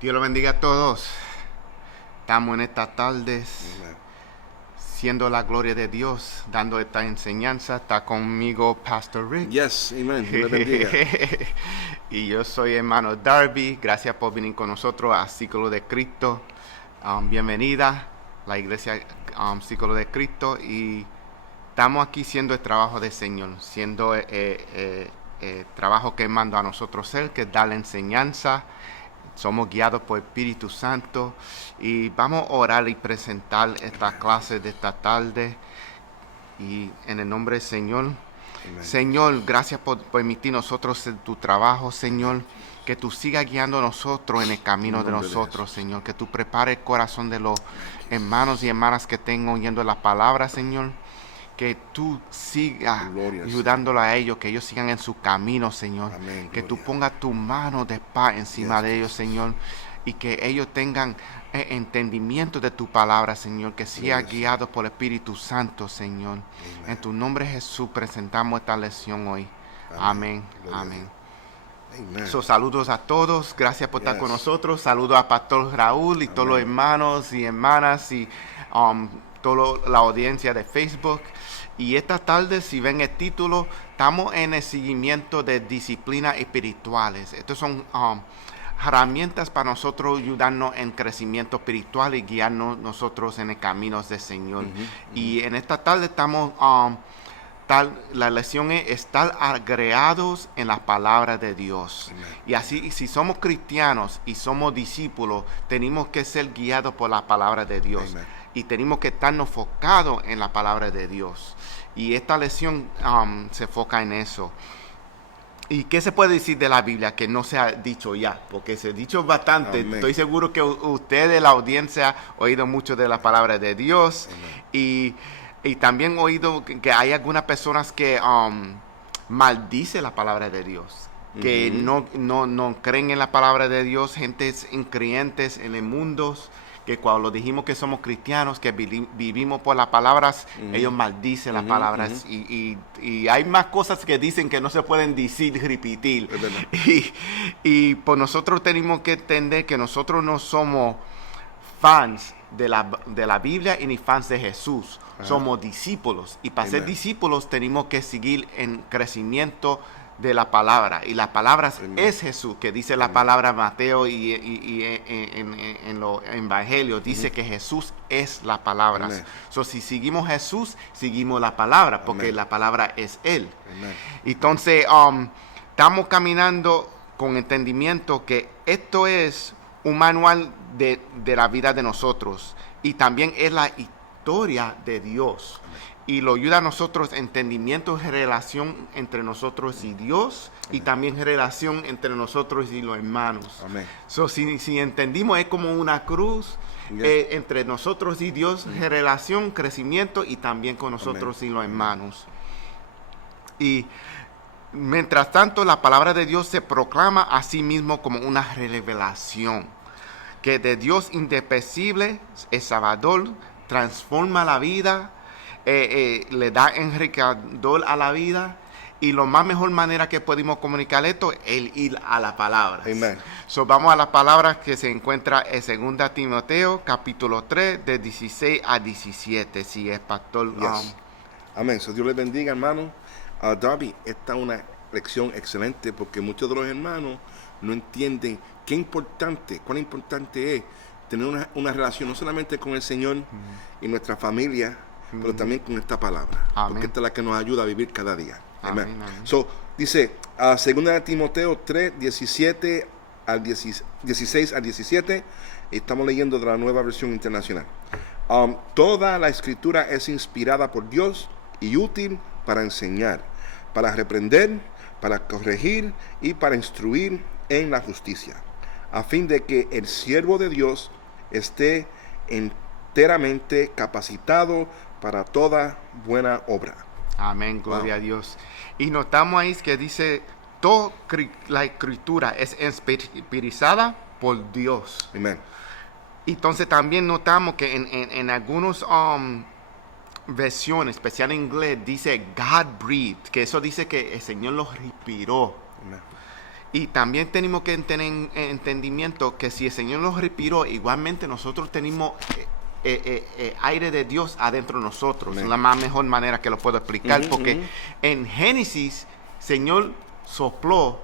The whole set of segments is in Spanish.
Dios lo bendiga a todos. Estamos en estas tardes Amen. siendo la gloria de Dios, dando esta enseñanza. Está conmigo Pastor Rick. Yes, amen. Dios le bendiga. Y yo soy hermano Darby. Gracias por venir con nosotros a Círculo de Cristo. Bienvenida a la iglesia Círculo de Cristo. Y estamos aquí siendo el trabajo del Señor, siendo el trabajo que manda a nosotros Él, que es dar la enseñanza. Somos guiados por el Espíritu Santo y vamos a orar y presentar esta clase de esta tarde. Y en el nombre del Señor, Amen. Señor, gracias por permitir nosotros hacer tu trabajo, Señor. Que tú sigas guiando a nosotros en el camino de nosotros, Señor. Que tú prepares el corazón de los hermanos y hermanas que estén oyendo la palabra, Señor. Que tú sigas Gloria, ayudándolos a ellos, que ellos sigan en su camino, Señor. Amén, Que tú gloria. pongas tu mano de paz encima Yes, de ellos, Señor. Y que ellos tengan entendimiento de tu palabra, Señor. Que sea Gloria, guiado por el Espíritu Santo, Señor. Amen. En tu nombre, Jesús, presentamos esta lección hoy. Amén. Gloria a Amén. Amen. So, saludos a todos, gracias por estar Yes. con nosotros. Saludos a Pastor Raúl y todos los Amén. hermanos y hermanas y toda la audiencia de Facebook. Y esta tarde, si ven el título, estamos en el seguimiento de disciplinas espirituales. Estas son herramientas para nosotros ayudarnos en crecimiento espiritual y guiarnos nosotros en el camino del Señor. Y en esta tarde estamos... la lección es estar agregados en la palabra de Dios. Amen. Y así, si somos cristianos y somos discípulos, tenemos que ser guiados por la palabra de Dios. Amen. Y tenemos que estar enfocados en la palabra de Dios. Y esta lección se enfoca en eso. ¿Y qué se puede decir de la Biblia que no se ha dicho ya? Porque se ha dicho bastante. Amén. Estoy seguro que ustedes, la audiencia, han oído mucho de la palabra de Dios. Amén. Y también he oído que hay algunas personas que maldicen la palabra de Dios. Que no creen en la palabra de Dios. Gentes increyentes en el mundo. Que cuando dijimos que somos cristianos, que vivimos por las palabras, ellos maldicen las palabras. Y hay más cosas que dicen que no se pueden decir, repetir. Es verdad. Y por nosotros tenemos que entender que nosotros no somos fans de la Biblia y ni fans de Jesús. Somos discípulos. Y para ser Amen. discípulos tenemos que seguir en crecimiento de la palabra. Y la palabra Amen. es Jesús, que dice la palabra Mateo y en los evangelios, dice que Jesús es la palabra. Amen. So, si seguimos Jesús, seguimos la palabra, porque Amen. la palabra es Él. Amen. Entonces, estamos caminando con entendimiento que esto es un manual de la vida de nosotros y también es la historia de Dios. Y lo ayuda a nosotros entendimiento, relación entre nosotros y Dios y también relación entre nosotros y los hermanos. Amén. So, si entendimos, es como una cruz Yes. entre nosotros y Dios, relación, crecimiento y también con nosotros Amén. y los hermanos. Y mientras tanto, la palabra de Dios se proclama a sí mismo como una revelación, que de Dios indefensible, el Salvador, transforma la vida, le da enriquecedor a la vida. Y la más mejor manera que podemos comunicar esto es el ir a la palabra. Amen. So, vamos a las palabras que se encuentra en 2 Timoteo, capítulo 3, de 16 a 17. Si es pastor. Yes. Amén. So, Dios les bendiga, hermano. Darby, esta es una lección excelente porque muchos de los hermanos no entienden cuán importante es tener una relación no solamente con el Señor y nuestra familia, pero también con esta palabra. Amén. Porque esta es la que nos ayuda a vivir cada día. Amén. Amén, amén. So, dice, 2 Timoteo 3, 16 al 17, y estamos leyendo de la Nueva Versión Internacional. Toda la escritura es inspirada por Dios y útil para enseñar, para reprender, para corregir y para instruir en la justicia, a fin de que el siervo de Dios esté enteramente capacitado para toda buena obra. Amén, gloria Wow. a Dios. Y notamos ahí que dice, toda la escritura es inspirizada por Dios. Amén. Entonces también notamos que en algunos versiones, especial en inglés, dice God breathed, que eso dice que el Señor los respiró. Amén. Y también tenemos que tener entendimiento que si el Señor nos respiró, igualmente nosotros tenemos aire de Dios adentro de nosotros. Amén. Es la mejor manera que lo puedo explicar, porque en Génesis, Señor sopló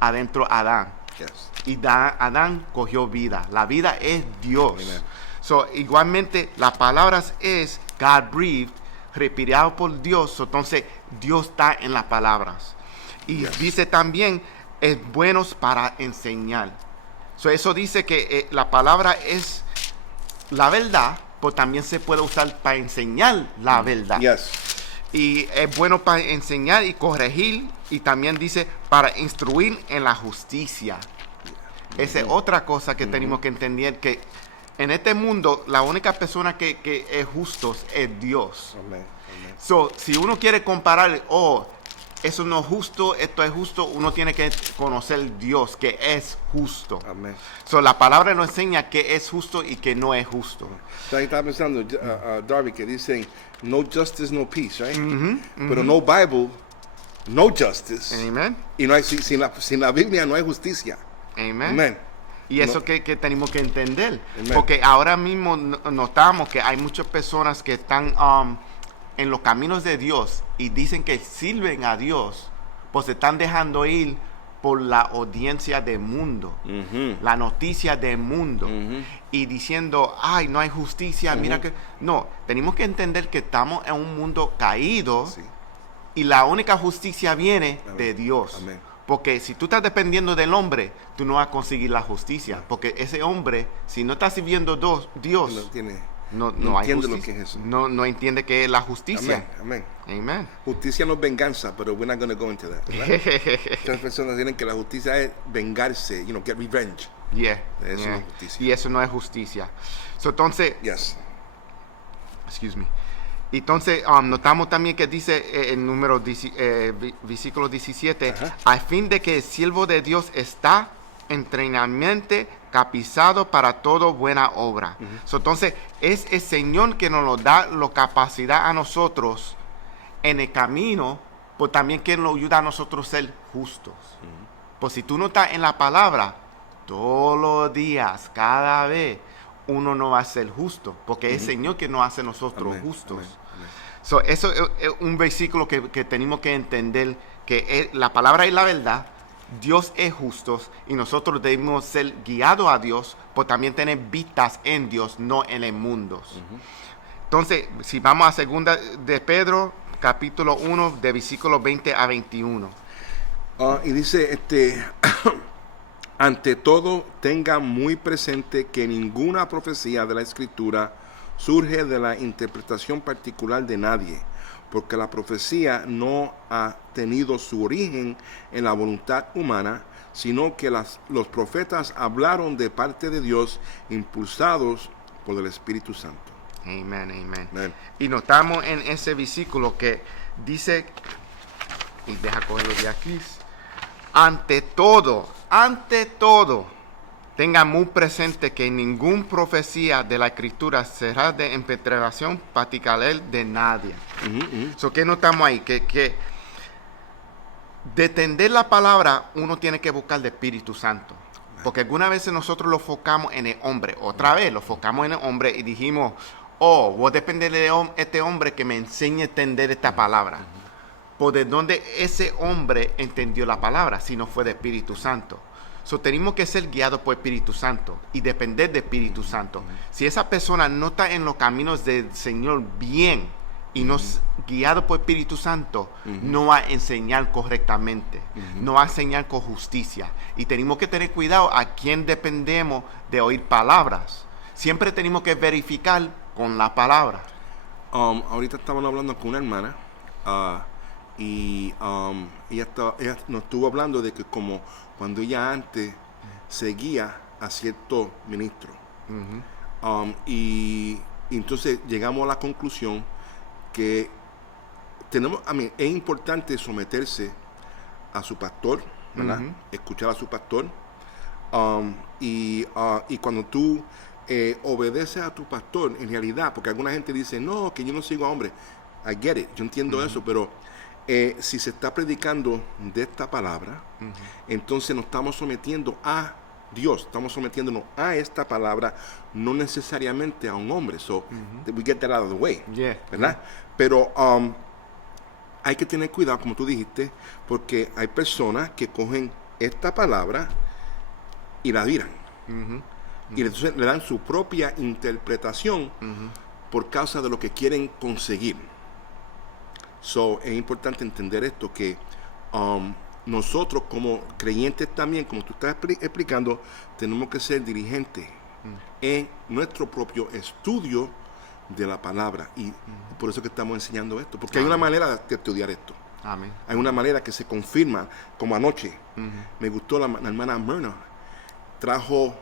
adentro a Adán. Yes. Y Adán cogió vida. La vida es Dios. Amen. So, igualmente, las palabras es God breathed, respirado por Dios. So, entonces, Dios está en las palabras. Y Yes. dice también, es bueno para enseñar. So, eso dice que la palabra es la verdad, pero también se puede usar para enseñar la verdad. Yes. Y es bueno para enseñar y corregir, y también dice para instruir en la justicia. Esa es otra cosa que tenemos que entender, que en este mundo la única persona que es justo es Dios. Amén. Amén. So, si uno quiere comparar, eso no es justo, esto es justo, uno tiene que conocer Dios, que es justo. Amén. So, la palabra nos enseña que es justo y que no es justo. Ahí estaba pensando, Darby, que dicen, no justice, no peace, right? Pero no Bible, no justice. Amen. Y no hay, sin la Biblia no hay justicia. Amen. Amén. Y eso No. que tenemos que entender. Amen. Porque ahora mismo notamos que hay muchas personas que están en los caminos de Dios y dicen que sirven a Dios, pues se están dejando ir por la audiencia del mundo, la noticia del mundo, y diciendo, ay, no hay justicia, mira que... No, tenemos que entender que estamos en un mundo caído, Sí. y la única justicia viene Amén. de Dios. Amén. Porque si tú estás dependiendo del hombre, tú no vas a conseguir la justicia. Porque ese hombre, si no está sirviendo Dios, No tiene. no hay entiende justicia. lo que es eso. No entiende qué es la justicia. Amén. Amén. Amen. Justicia no es venganza, pero we're not going to go into that. ¿verdad? Muchas personas tienen que la justicia es vengarse, get revenge. Yeah, Eso yeah. no es justicia. Y eso no es justicia. So, entonces, Yes. excuse me. Entonces, notamos también que dice el número versículo 17, Ajá. a fin de que el siervo de Dios está entrenamente capacitado para toda buena obra. So, entonces, es el Señor que nos lo da la capacidad a nosotros en el camino, pues también que nos ayuda a nosotros a ser justos. Pues si tú no estás en la palabra, todos los días, cada vez, uno no va a ser justo, porque es el Señor que nos hace nosotros Amén, justos. amén, amén. So, eso es un versículo que tenemos que entender, que la palabra es la verdad, Dios es justo, y nosotros debemos ser guiados a Dios, pero también tener vistas en Dios, no en el mundo. Entonces, si vamos a segunda de Pedro, capítulo 1, de versículos 20 a 21. Y dice, ante todo, tenga muy presente que ninguna profecía de la Escritura surge de la interpretación particular de nadie, porque la profecía no ha tenido su origen en la voluntad humana, sino que los profetas hablaron de parte de Dios, impulsados por el Espíritu Santo. Amén, amén. Amén. Y notamos en ese versículo que dice, y deja cogerlo de aquí, ante todo, tenga muy presente que ninguna profecía de la Escritura será de interpretación particular de nadie. So, ¿qué notamos ahí? Que de entender la palabra, uno tiene que buscar el Espíritu Santo. Porque algunas veces nosotros lo enfocamos en el hombre. Otra vez lo enfocamos en el hombre y dijimos, voy a depender de este hombre que me enseñe a entender esta palabra. Por de dónde ese hombre entendió la palabra, si no fue de Espíritu Santo. So, tenemos que ser guiados por Espíritu Santo y depender de Espíritu Santo. Si esa persona no está en los caminos del Señor bien y no es guiado por Espíritu Santo, no va a enseñar correctamente, no va a enseñar con justicia. Y tenemos que tener cuidado a quién dependemos de oír palabras. Siempre tenemos que verificar con la palabra. Ahorita estábamos hablando con una hermana y ella nos estuvo hablando de que como cuando ella antes seguía a cierto ministro. Y entonces llegamos a la conclusión que es importante someterse a su pastor, ¿verdad? Escuchar a su pastor. Y cuando tú obedeces a tu pastor, en realidad, porque alguna gente dice, no, que yo no sigo a hombres. I get it, yo entiendo eso, pero si se está predicando de esta palabra, entonces nos estamos sometiendo a Dios, estamos sometiéndonos a esta palabra, no necesariamente a un hombre. So, we get that out of the way, ¿verdad? Pero hay que tener cuidado, como tú dijiste, porque hay personas que cogen esta palabra y la viran. Y entonces le dan su propia interpretación por causa de lo que quieren conseguir. So, es importante entender esto, que nosotros como creyentes también, como tú estás explicando, tenemos que ser diligentes en nuestro propio estudio de la palabra. Y por eso que estamos enseñando esto, porque hay una manera de estudiar esto. Amén. Hay una manera que se confirma, como anoche. Me gustó la hermana Myrna, trajo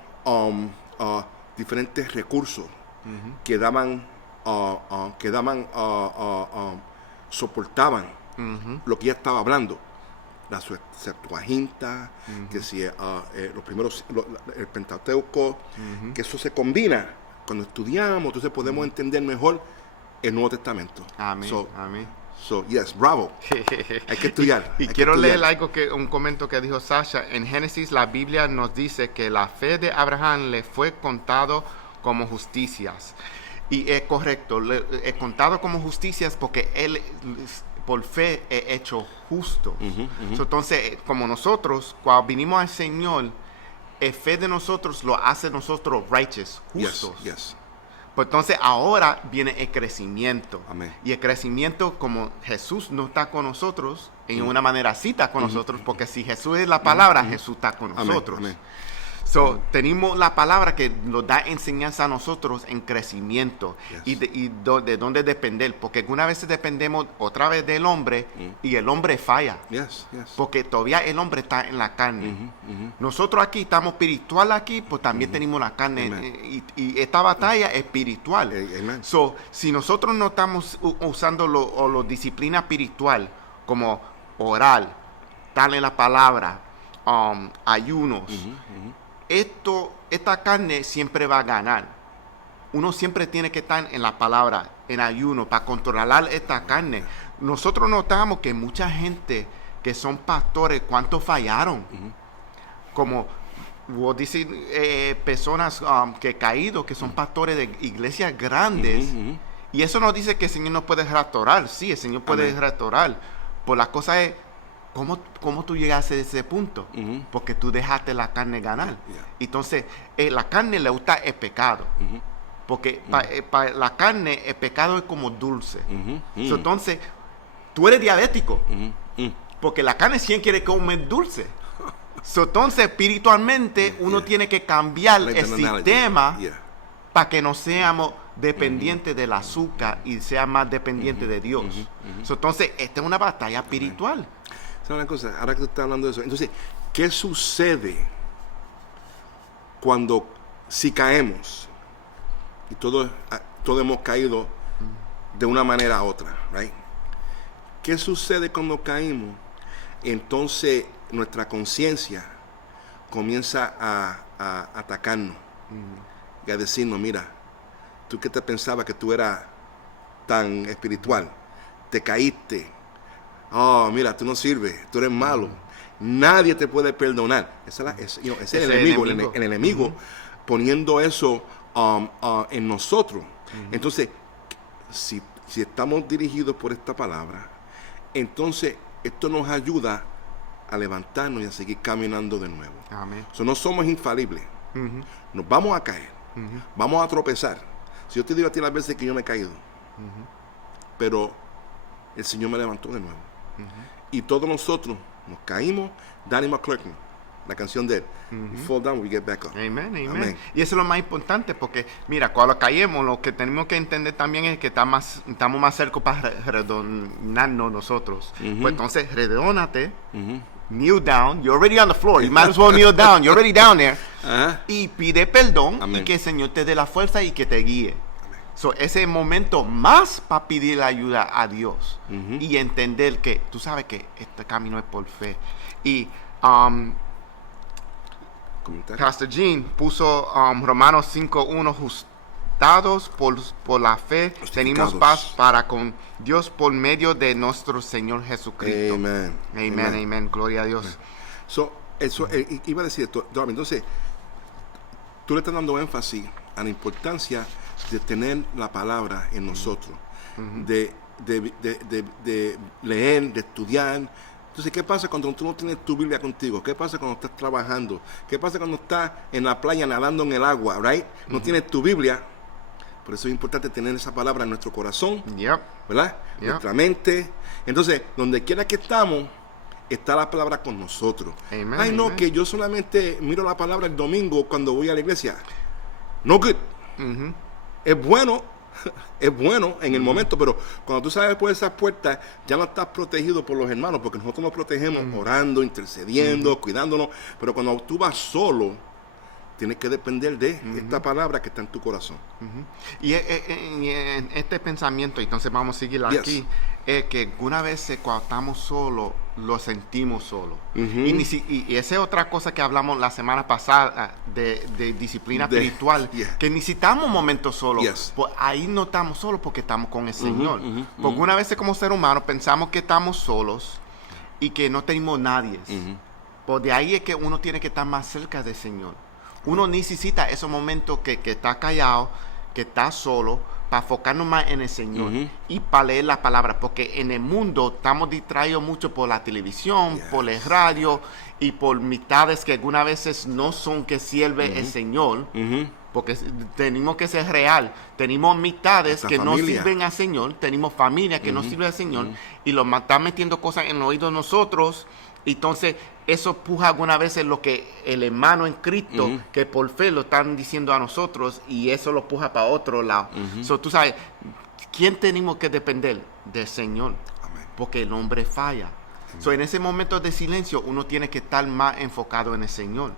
diferentes recursos que soportaban lo que ella estaba hablando. La Septuaginta, que si los primeros, el Pentateuco, que eso se combina. Cuando estudiamos, entonces podemos entender mejor el Nuevo Testamento. Amén. Amén. So, yes, bravo. Hay que estudiar. Y quiero leer un comentario que dijo Sasha. En Génesis, la Biblia nos dice que la fe de Abraham le fue contado como justicias. Y es correcto, es contado como justicias porque él, por fe, es hecho justo. So, entonces, como nosotros, cuando vinimos al Señor, el fe de nosotros lo hace nosotros righteous, justos. Yes. Pues entonces ahora viene el crecimiento. Amén. Y el crecimiento, como Jesús no está con nosotros, en una manera sí está con nosotros, porque si Jesús es la palabra, Jesús está con nosotros. Amén. So, tenemos la palabra que nos da enseñanza a nosotros en crecimiento. Yes. Y de dónde depender, porque algunas veces dependemos otra vez del hombre y el hombre falla. Yes. Porque todavía el hombre está en la carne. Nosotros aquí estamos espiritual aquí, pues también tenemos la carne. Y esta batalla es espiritual. Amen. So, si nosotros no estamos usando la disciplina espiritual como orar, darle la palabra, ayunos, esta carne siempre va a ganar. Uno siempre tiene que estar en la palabra, en ayuno, para controlar esta carne. Nosotros notamos que mucha gente que son pastores, ¿cuántos fallaron? Como vos decís, personas que caído, que son pastores de iglesias grandes. Y eso no dice que el Señor no puede restaurar. Sí, el Señor puede restaurar. Pues la cosa es, ¿cómo tú llegaste a ese punto? Porque tú dejaste la carne ganar. Entonces, la carne le gusta el pecado. Porque para la carne, el pecado es como dulce. So, entonces, tú eres diabético. Porque la carne siempre quiere comer dulce. So, entonces, espiritualmente, uno tiene que cambiar el sistema para que no seamos dependientes del azúcar y seamos más dependientes de Dios. So, entonces, esta es una batalla espiritual. ¿Sabes una cosa? Ahora que tú estás hablando de eso, entonces, ¿qué sucede si caemos? Y todos hemos caído de una manera u otra, right? ¿Qué sucede cuando caímos? Entonces, nuestra conciencia comienza a atacarnos y a decirnos, mira, tú que te pensabas que tú eras tan espiritual, te caíste. Oh, mira, tú no sirves, tú eres malo. Nadie te puede perdonar. Ese es el enemigo. El enemigo poniendo eso en nosotros. Entonces, si estamos dirigidos por esta palabra, entonces esto nos ayuda a levantarnos y a seguir caminando de nuevo. Amén. No somos infalibles. Nos vamos a caer. Vamos a tropezar. Si yo te digo a ti las veces que yo me he caído, pero el Señor me levantó de nuevo. Y todos nosotros nos caímos. Danny McClurkin, la canción de él, we fall down, we get back up. Amén. Y eso es lo más importante, porque mira, cuando caemos, lo que tenemos que entender también es que estamos más cerca para redonarnos nosotros. Pues entonces, redónate, kneel down, you're already on the floor, you might as well kneel down, you're already down there, y pide perdón. Amén. Y que el Señor te dé la fuerza y que te guíe. So, ese es el momento más para pedir ayuda a Dios y entender que tú sabes que este camino es por fe. Y Pastor Jean puso Romanos 5:1 justificados por la fe, tenemos paz para con Dios por medio de nuestro Señor Jesucristo. Amen. Amén. Gloria a Dios. Iba a decir esto, Darby, entonces, tú le estás dando énfasis a la importancia de tener la palabra en nosotros, de leer, de estudiar. Entonces, ¿qué pasa cuando tú no tienes tu Biblia contigo? ¿Qué pasa cuando estás trabajando? ¿Qué pasa cuando estás en la playa nadando en el agua, right? No tienes tu Biblia. Por eso es importante tener esa palabra en nuestro corazón, ¿verdad? Nuestra mente. Entonces, donde quiera que estamos, está la palabra con nosotros. No, que yo solamente miro la palabra el domingo cuando voy a la iglesia. No good. Es bueno en el momento, pero cuando tú sales por esas puertas, ya no estás protegido por los hermanos, porque nosotros nos protegemos orando, intercediendo, cuidándonos. Pero cuando tú vas solo, tienes que depender de esta palabra que está en tu corazón. Y en este pensamiento, entonces vamos a seguir aquí, es que algunas veces cuando estamos solos, lo sentimos solo. Y esa es otra cosa que hablamos la semana pasada de disciplina espiritual, que necesitamos momentos solos. Pues ahí no estamos solos porque estamos con el Señor. Porque una vez como ser humano pensamos que estamos solos y que no tenemos nadie. Pues de ahí es que uno tiene que estar más cerca del Señor. Uno necesita esos momentos que está callado, que está solo, para enfocarnos más en el Señor y para leer las palabras, porque en el mundo estamos distraídos mucho por la televisión, por el radio y por mitades que algunas veces no son que sirve el Señor, porque tenemos que ser real. Tenemos mitades que no sirven al Señor, tenemos familia que no sirve al Señor y lo están metiendo cosas en el oído de nosotros. Entonces, eso puja algunas veces lo que el hermano en Cristo, que por fe lo están diciendo a nosotros, y eso lo puja para otro lado. So, tú sabes, ¿quién tenemos que depender? Del Señor. Amén. Porque el hombre falla. So, en ese momento de silencio, uno tiene que estar más enfocado en el Señor.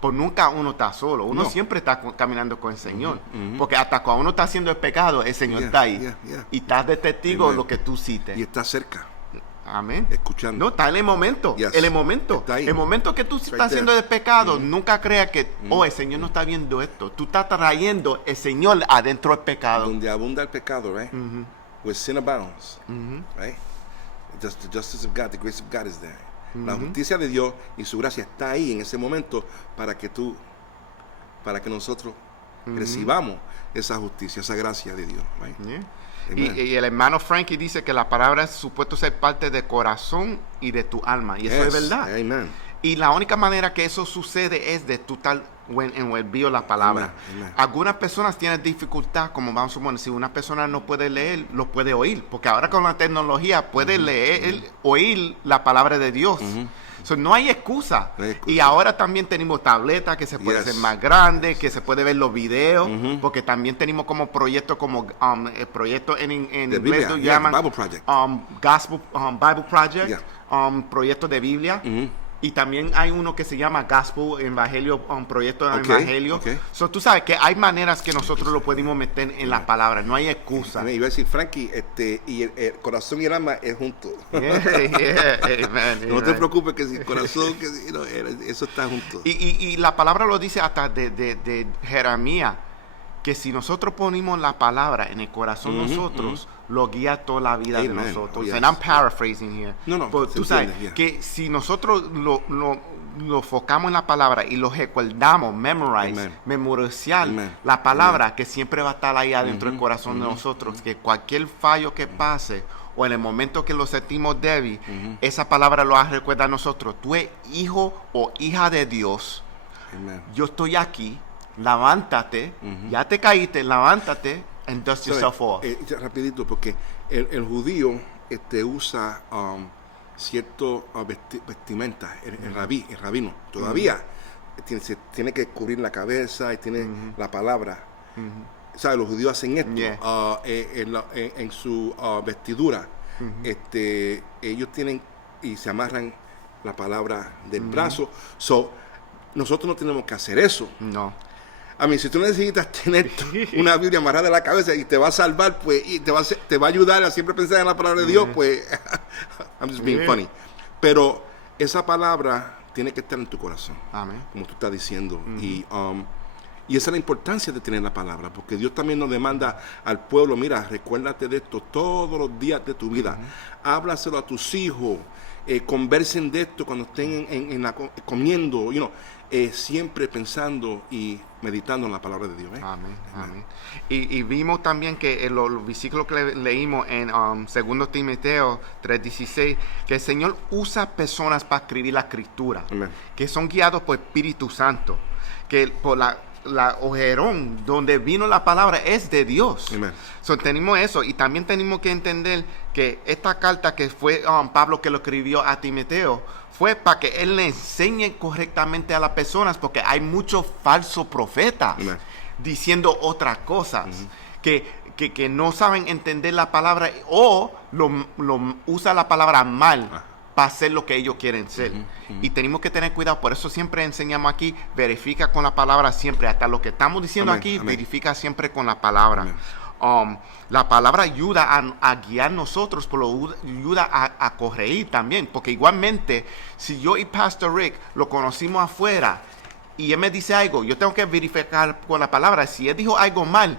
Pues nunca uno está solo. Uno siempre está caminando con el Señor. Porque hasta cuando uno está haciendo el pecado, el Señor está ahí. Y estás de testigo de lo que tú hiciste. Y está cerca. Amén. Escuchando. No, está en el momento. En el momento. El momento que tú estás haciendo el pecado, nunca creas que, el Señor no está viendo esto. Tú estás trayendo el Señor adentro del pecado. Donde abunda el pecado, right? Where sin abounds, right? The justice of God, the grace of God is there. La justicia de Dios y su gracia está ahí en ese momento para que nosotros recibamos esa justicia, esa gracia de Dios, right? Y el hermano Frankie dice que la palabra es supuesto ser parte del corazón y de tu alma. Y eso es verdad. Amen. Y la única manera que eso sucede es de tú estar envuelto la palabra. Algunas personas tienen dificultad, como vamos a suponer, si una persona no puede leer, lo puede oír. Porque ahora con la tecnología puede leer, oír la palabra de Dios. So, no hay excusa. Y ahora también tenemos tabletas que se puede hacer más grandes, que se puede ver los videos, porque también tenemos como proyectos como el proyecto en inglés lo llaman Bible Project. Gospel Bible Project, proyecto de Biblia. Y también hay uno que se llama Gospel Evangelio, proyecto de Evangelio. So, tú sabes que hay maneras que nosotros lo podemos meter en las palabras, no hay excusa. Iba a decir, Frankie, y el corazón y el alma es junto. No te preocupes que si el corazón, eso está junto. Y la palabra lo dice hasta de Jeremías, que si nosotros ponemos la palabra en el corazón de nosotros, lo guía toda la vida de nosotros. And I'm paraphrasing here. Pero tú sabes que si nosotros lo enfocamos en la palabra y lo recordamos, memorizar la palabra, que siempre va a estar ahí adentro del corazón de nosotros, que cualquier fallo que pase o en el momento que lo sentimos débil, esa palabra lo recuerda a nosotros. Tú eres hijo o hija de Dios. Yo estoy aquí. Levántate, ya te caíste, levántate and dust yourself off. Rapidito, porque el judío usa cierto vestimenta, el rabino, todavía se tiene que cubrir la cabeza y tiene la palabra. ¿Sabes? Los judíos hacen esto en su vestidura. Ellos tienen y se amarran la palabra del brazo. So, nosotros no tenemos que hacer eso. No. A mí, si tú necesitas tener una Biblia amarrada a la cabeza y te va a salvar, pues, y te va a ayudar a siempre pensar en la palabra de Dios, pues, I'm just being funny. Pero esa palabra tiene que estar en tu corazón. Amén. Como tú estás diciendo. Y esa es la importancia de tener la palabra, porque Dios también nos demanda al pueblo, mira, recuérdate de esto todos los días de tu vida. Háblaselo a tus hijos, conversen de esto cuando estén comiendo, siempre pensando y meditando en la palabra de Dios. Amén, amén. Y vimos también que en los versículos que leímos en 2 Timoteo 3:16, que el Señor usa personas para escribir la escritura, Amén. que son guiados por Espíritu Santo, que por la ojerón donde vino la palabra es de Dios. Amén. So, tenemos eso, y también tenemos que entender que esta carta que fue Pablo que lo escribió a Timoteo fue para que él le enseñe correctamente a las personas, porque hay muchos falsos profetas Amén. diciendo otras cosas que no saben entender la palabra o lo usa la palabra mal para hacer lo que ellos quieren ser. Y tenemos que tener cuidado. Por eso siempre enseñamos aquí, verifica con la palabra siempre. Hasta lo que estamos diciendo Amén, aquí, amén. verifica siempre con la palabra. La palabra ayuda a guiar nosotros, pero ayuda a corregir también. Porque igualmente, si yo y Pastor Rick lo conocimos afuera y él me dice algo, yo tengo que verificar con la palabra. Si él dijo algo mal,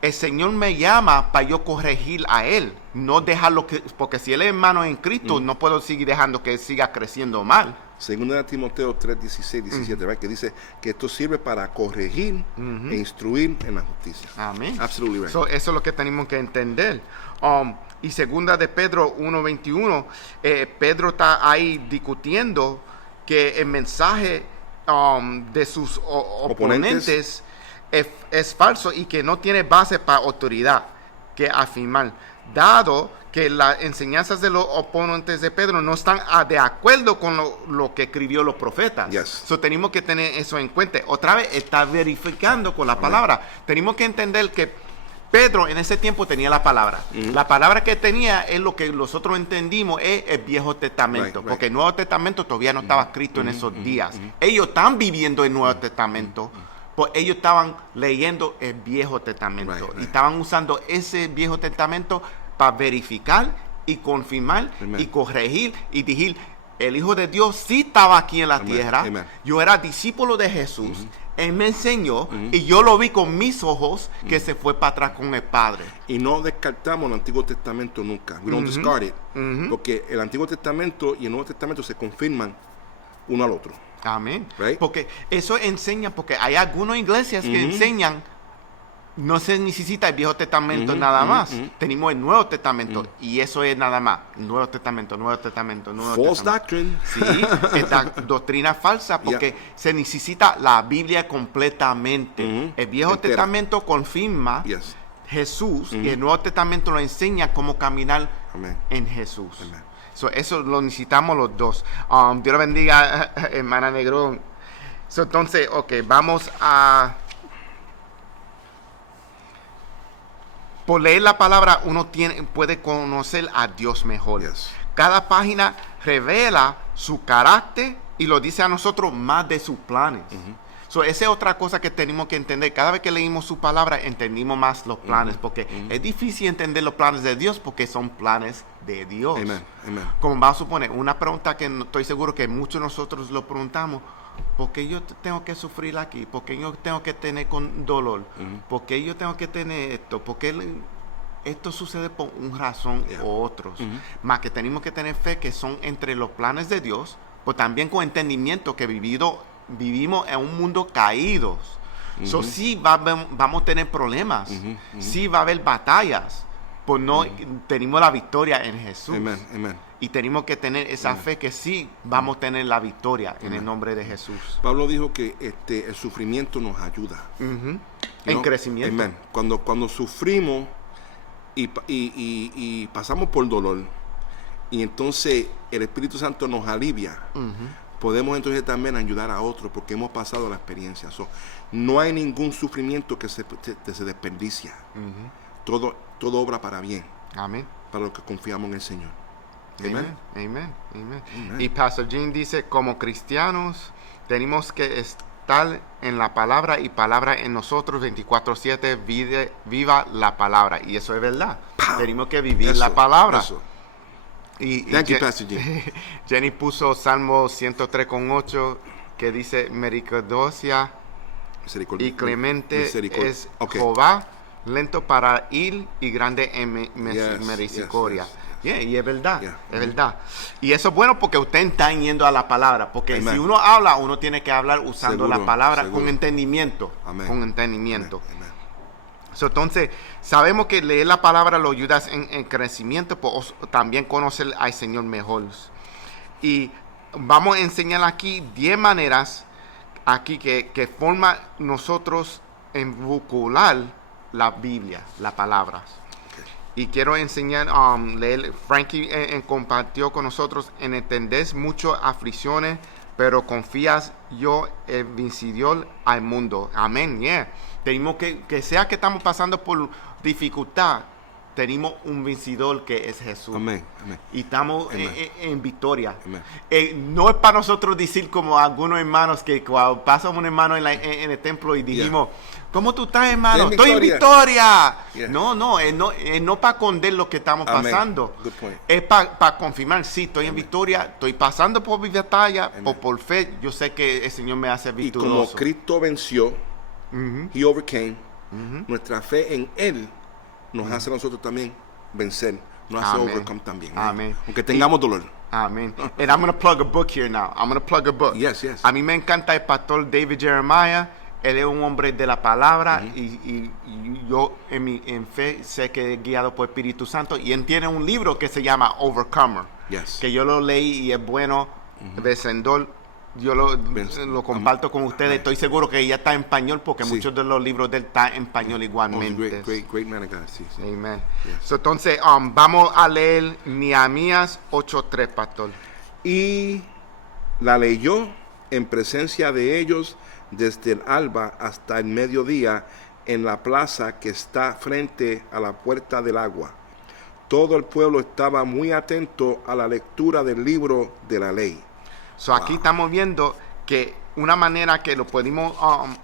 el Señor me llama para yo corregir a él, no dejarlo porque si él es hermano en Cristo, no puedo seguir dejando que él siga creciendo mal. Segunda de Timoteo 3, 16, 17, ¿verdad? Que dice que esto sirve para corregir e instruir en la justicia. Amén. Absolutely right. So, eso es lo que tenemos que entender. Y segunda de Pedro 1:21, Pedro está ahí discutiendo que el mensaje de sus oponentes es falso y que no tiene base para autoridad que afirmar, dado que las enseñanzas de los oponentes de Pedro no están de acuerdo con lo que escribió los profetas. Yes. So, tenemos que tener eso en cuenta. Otra vez está verificando con la palabra. Tenemos que entender que Pedro en ese tiempo tenía la palabra. La palabra que tenía es lo que nosotros entendimos es el Viejo Testamento, Right. porque el Nuevo Testamento todavía no estaba escrito en esos días. Ellos están viviendo el Nuevo Testamento. Pues ellos estaban leyendo el Viejo Testamento Right. y estaban usando ese Viejo Testamento para verificar y confirmar Amen. y corregir y decir, el Hijo de Dios sí estaba aquí en la Amen. tierra, Amen. yo era discípulo de Jesús, Él me enseñó y yo lo vi con mis ojos que se fue para atrás con el Padre. Y no descartamos el Antiguo Testamento nunca. We don't discard it. Porque el Antiguo Testamento y el Nuevo Testamento se confirman uno al otro. Amén. Right. Porque eso enseña, porque hay algunas iglesias que enseñan, no se necesita el Viejo Testamento nada más. Tenemos el Nuevo Testamento y eso es nada más. Nuevo Testamento, Nuevo Testamento, Nuevo False Testamento. doctrine. Sí, esta doctrina falsa porque se necesita la Biblia completamente. El Viejo Entera. Testamento confirma Yes. Jesús y el Nuevo Testamento lo enseña cómo caminar Amén. en Jesús. Amén. So, eso lo necesitamos los dos. Dios lo bendiga, hermana Negrón. So, entonces, vamos a... Por leer la palabra, uno puede conocer a Dios mejor. Yes. Cada página revela su carácter y lo dice a nosotros más de sus planes. So, esa es otra cosa que tenemos que entender. Cada vez que leímos su palabra, entendimos más los planes. Porque es difícil entender los planes de Dios porque son planes de Dios. Amen. Amen. Como vamos a suponer, una pregunta que no estoy seguro que muchos de nosotros lo preguntamos. ¿Por qué yo tengo que sufrir aquí? ¿Por qué yo tengo que tener con dolor? ¿Por qué yo tengo que tener esto? ¿Por qué esto sucede por una razón u otros? Más que tenemos que tener fe que son entre los planes de Dios, pero también con entendimiento que vivimos en un mundo caídos. So, sí vamos a tener problemas. Sí va a haber batallas. Pues no tenemos la victoria en Jesús. Amen. Amen. Y tenemos que tener esa fe que sí vamos a tener la victoria en el nombre de Jesús. Pablo dijo que el sufrimiento nos ayuda. En ¿No? crecimiento. Amen. Cuando sufrimos y pasamos por dolor, y entonces el Espíritu Santo nos alivia, podemos entonces también ayudar a otros porque hemos pasado la experiencia. So, no hay ningún sufrimiento que se desperdicia. Todo obra para bien, Amén. para los que confiamos en el Señor. Amen. Amen. Amen. Y Pastor Jean dice, como cristianos tenemos que estar en la palabra y palabra en nosotros 24/7, viva la palabra. Y eso es verdad. Tenemos que vivir la palabra. Eso. Thank you, Pastor Jean. Jenny puso Salmo 103:8 que dice, misericordia y clemente es Okay. Jehová, lento para ir y grande en Yes, misericordia. yes. Yeah, y es verdad, Yeah. es verdad. Y eso es bueno porque usted está yendo a la palabra, porque Amen. si uno habla, uno tiene que hablar usando Seguro, la palabra seguro. con entendimiento, Amen. con entendimiento. Amen. Amen. So, entonces, sabemos que leer la palabra lo ayuda en crecimiento, pues también conocer al Señor mejor. Y vamos a enseñar aquí 10 maneras aquí que forma nosotros en vincular la Biblia, la palabra. Y quiero enseñar, leer, Frankie compartió con nosotros, en entender muchas aflicciones, pero confías yo el vencedor al mundo. Amén, yeah. Tenemos que sea que estamos pasando por dificultad, tenemos un vencedor que es Jesús. Amén. Amén. Y estamos Amen. en victoria. Amen. No es para nosotros decir como algunos hermanos que cuando pasa un hermano en el templo y dijimos, ¿cómo tú estás, hermano? En Estoy en victoria. victoria. Yeah. No, es no para esconder lo que estamos Amen. pasando. Good point. Es para confirmar, sí, estoy en victoria, estoy pasando por mi batalla, Amen. por fe, yo sé que el Señor me hace Y como victorioso. Cristo venció, He overcame, nuestra fe en Él nos hace a nosotros también vencer, nos hace Amen. overcome también. Amen. Aunque tengamos dolor. Amén. And I'm going to plug a book here now. I'm going to plug a book. Yes, yes. A mí me encanta el pastor David Jeremiah. Él es un hombre de la palabra y yo en fe sé que es guiado por Espíritu Santo. Y él tiene un libro que se llama Overcomer. Yes. Que yo lo leí y es bueno, vencedor. Yo lo comparto con ustedes. Amen. Estoy seguro que ya está en español porque Sí. muchos de los libros de él están en español Oh, igualmente. great man of God. Sí, sí. Amen. Yes. So, entonces, vamos a leer Nehemías 8:3, pastor. Y la leyó en presencia de ellos desde el alba hasta el mediodía en la plaza que está frente a la puerta del agua. Todo el pueblo estaba muy atento a la lectura del libro de la ley. So, aquí estamos viendo que una manera que lo podemos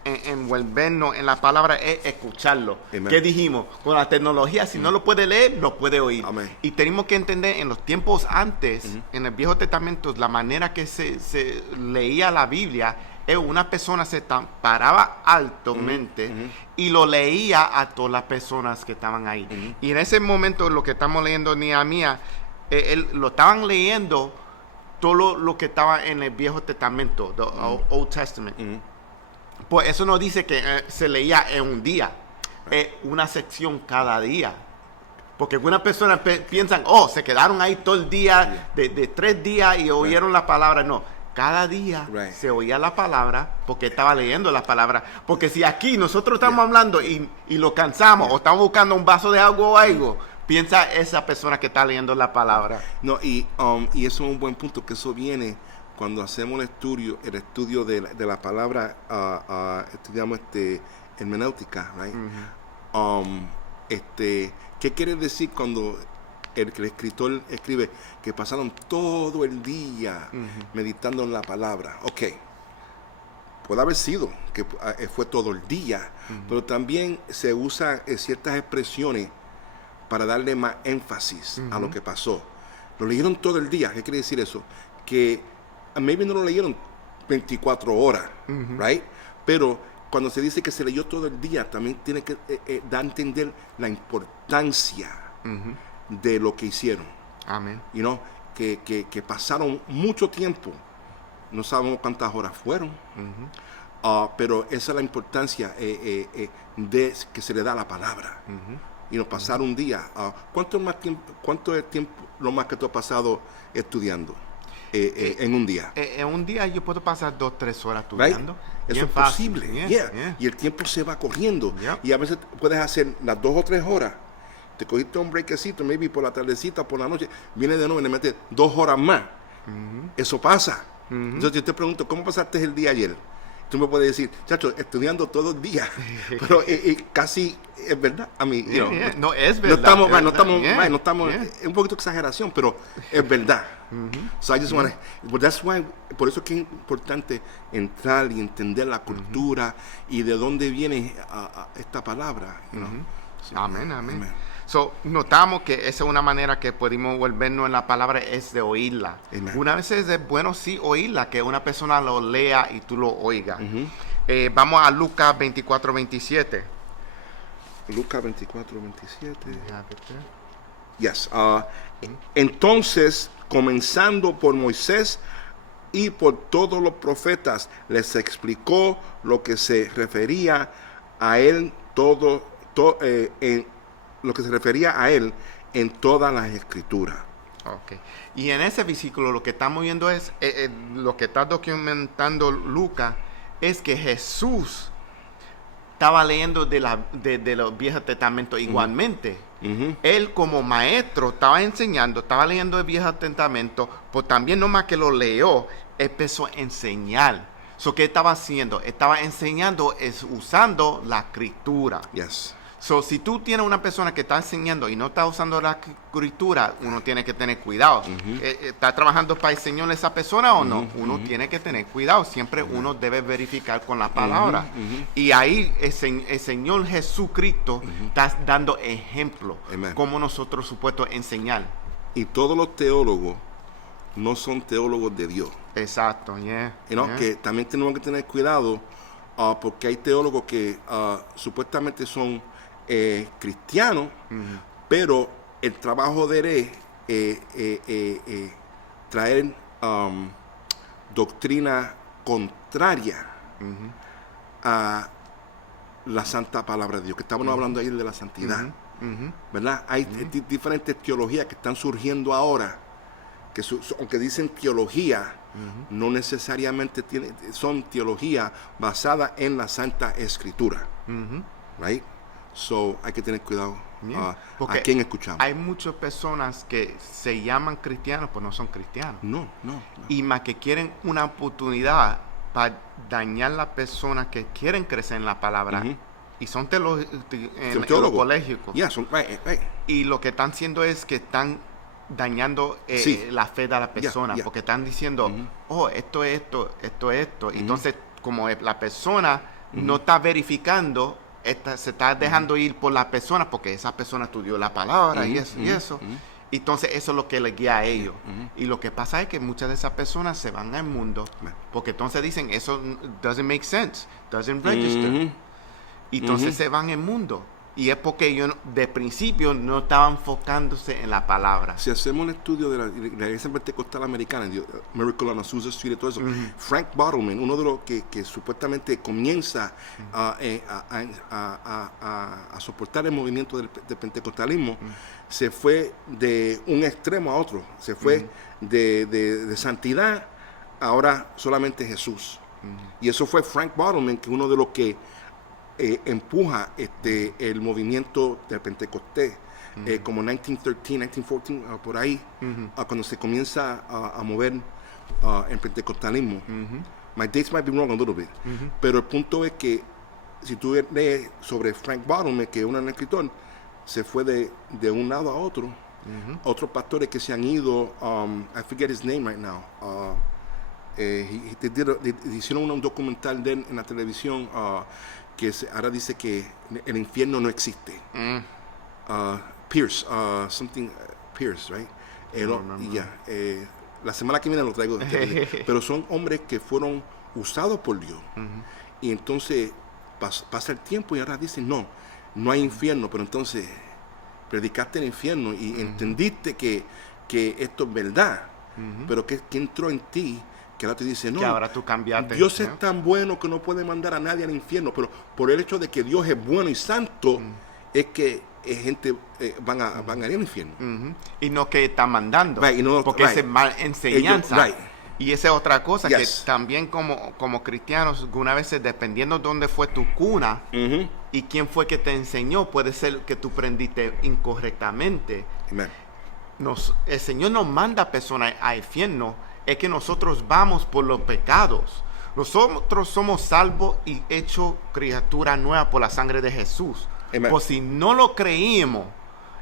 envolvernos en la palabra es escucharlo. Amen. ¿Qué dijimos? Con la tecnología, si no lo puede leer, lo puede oír. Amen. Y tenemos que entender en los tiempos antes, en el Viejo Testamento, la manera que se leía la Biblia es una persona se paraba altamente y lo leía a todas las personas que estaban ahí. Y en ese momento, lo que estamos leyendo Nehemías, lo estaban leyendo todo lo que estaba en el Viejo Testamento, the Old Testament. Pues eso no dice que se leía en un día, es una sección cada día. Porque algunas personas piensan, se quedaron ahí todo el día, de 3 días y oyeron la palabra. No, cada día se oía la palabra porque estaba leyendo la palabra. Porque si aquí nosotros estamos hablando y lo cansamos o estamos buscando un vaso de agua o algo, piensa esa persona que está leyendo la palabra. No, y eso es un buen punto, que eso viene cuando hacemos el estudio de la palabra, estudiamos hermenéutica, right? ¿Qué quiere decir cuando el escritor escribe que pasaron todo el día meditando en la palabra? Ok, puede haber sido que fue todo el día, pero también se usa ciertas expresiones para darle más énfasis a lo que pasó. Lo leyeron todo el día. ¿Qué quiere decir eso? Que maybe no lo leyeron 24 horas, right? Pero cuando se dice que se leyó todo el día, también tiene que dar a entender la importancia de lo que hicieron. Amén. You know, que pasaron mucho tiempo. No sabemos cuántas horas fueron. Pero esa es la importancia de que se le da a la palabra. Y no pasar un día. ¿Cuánto es tiempo lo más que tú has pasado estudiando en un día? En un día yo puedo pasar 2-3 horas Right? estudiando. Eso Bien es fácil. posible. Yeah, Yeah. yeah. Y el tiempo se va corriendo. Yep. Y a veces puedes hacer las 2 o 3 horas. Te cogiste un breakcito, maybe por la tardecita, por la noche. Viene de nuevo y le metes 2 horas más. Eso pasa. Entonces yo te pregunto, ¿cómo pasaste el día ayer? Tú me puedes decir, chacho, estudiando todo el día. Pero casi es verdad. A mí, you know, No, es no verdad. estamos, es no estamos, verdad. no estamos, Yeah. es un poquito de exageración, pero es verdad. So I just wanna, but that's why, por eso es que es importante entrar y entender la cultura y de dónde viene esta palabra. You know? Sí. Amén, amén. So, notamos que esa es una manera que podemos volvernos en la palabra, es de oírla. Amen. Una vez es bueno sí oírla, que una persona lo lea y tú lo oigas. Vamos a Lucas 24:27. Lucas 24:27. Yes. Entonces, comenzando por Moisés y por todos los profetas, les explicó lo que se refería a él en todas las escrituras. Okay. Y en ese versículo lo que estamos viendo es, lo que está documentando Lucas, es que Jesús estaba leyendo de los Viejos Testamentos igualmente. Él como maestro estaba enseñando, estaba leyendo el Viejo Testamento, pero también no más que lo leyó, empezó a enseñar. ¿Qué estaba haciendo? Estaba enseñando, usando la escritura. Yes. Si tú tienes una persona que está enseñando y no está usando la escritura, uno tiene que tener cuidado. ¿Está trabajando para el Señor esa persona o no? Uno tiene que tener cuidado. Siempre uno debe verificar con la palabra. Y ahí el Señor Jesucristo está dando ejemplo. Cómo nosotros supuestos enseñar. Y todos los teólogos no son teólogos de Dios. Exacto, Que también tenemos que tener cuidado porque hay teólogos que supuestamente son cristianos, pero el trabajo de él es traer doctrina contraria a la santa palabra de Dios, que estamos hablando ahí de la santidad, ¿verdad? Hay diferentes teologías que están surgiendo ahora, que aunque dicen teología, no necesariamente son teología basada en la Santa Escritura, right? So, hay que tener cuidado a quién escuchamos. Hay muchas personas que se llaman cristianos, pero no son cristianos. No. Y más que quieren una oportunidad para dañar a las personas que quieren crecer en la palabra. Y son teólogos en los colegios. Yeah, right. Y lo que están haciendo es que están dañando la fe de la persona. Porque están diciendo, esto es esto. Entonces, como la persona no está verificando, se está dejando ir por la persona porque esa persona estudió la palabra y eso. Entonces eso es lo que le guía a ellos. Y lo que pasa es que muchas de esas personas se van al mundo porque entonces dicen, eso doesn't make sense, doesn't register. Y entonces se van al mundo. Y es porque ellos de principio no estaban enfocándose en la palabra. Si hacemos un estudio de la Iglesia Pentecostal Americana, Miracle on Azusa Street y todo eso, Frank Bottleman, uno de los que supuestamente comienza a soportar el movimiento del pentecostalismo, se fue de un extremo a otro. Se fue de santidad, ahora solamente Jesús. Y eso fue Frank Bottleman, que es uno de los que empuja el movimiento del Pentecostés, como 1913, 1914, por ahí, cuando se comienza a mover el pentecostalismo. My dates might be wrong a little bit, pero el punto es que si tú lees sobre Frank Bottleman, que es un escritor, se fue de un lado a otro. Otros pastores que se han ido, I forget his name right now, hicieron un documental de él en la televisión, que ahora dice que el infierno no existe. Pierce, Pierce, right? La semana que viene lo traigo. Pero son hombres que fueron usados por Dios. Y entonces pasa el tiempo y ahora dicen, no hay infierno, pero entonces predicaste el infierno y entendiste que esto es verdad, pero que entró en ti, que ahora te dice, no, que ahora tú cambiaste, Dios es tan bueno que no puede mandar a nadie al infierno, pero por el hecho de que Dios es bueno y santo, es que gente van a ir al infierno. Y no que está mandando, porque esa es mal enseñanza. Y esa es otra cosa, que también como cristianos, algunas veces, dependiendo de dónde fue tu cuna y quién fue que te enseñó, puede ser que tú aprendiste incorrectamente. El Señor nos manda personas al infierno, es que nosotros vamos por los pecados. Nosotros somos salvos y hechos criatura nueva por la sangre de Jesús. Pues si no lo creíamos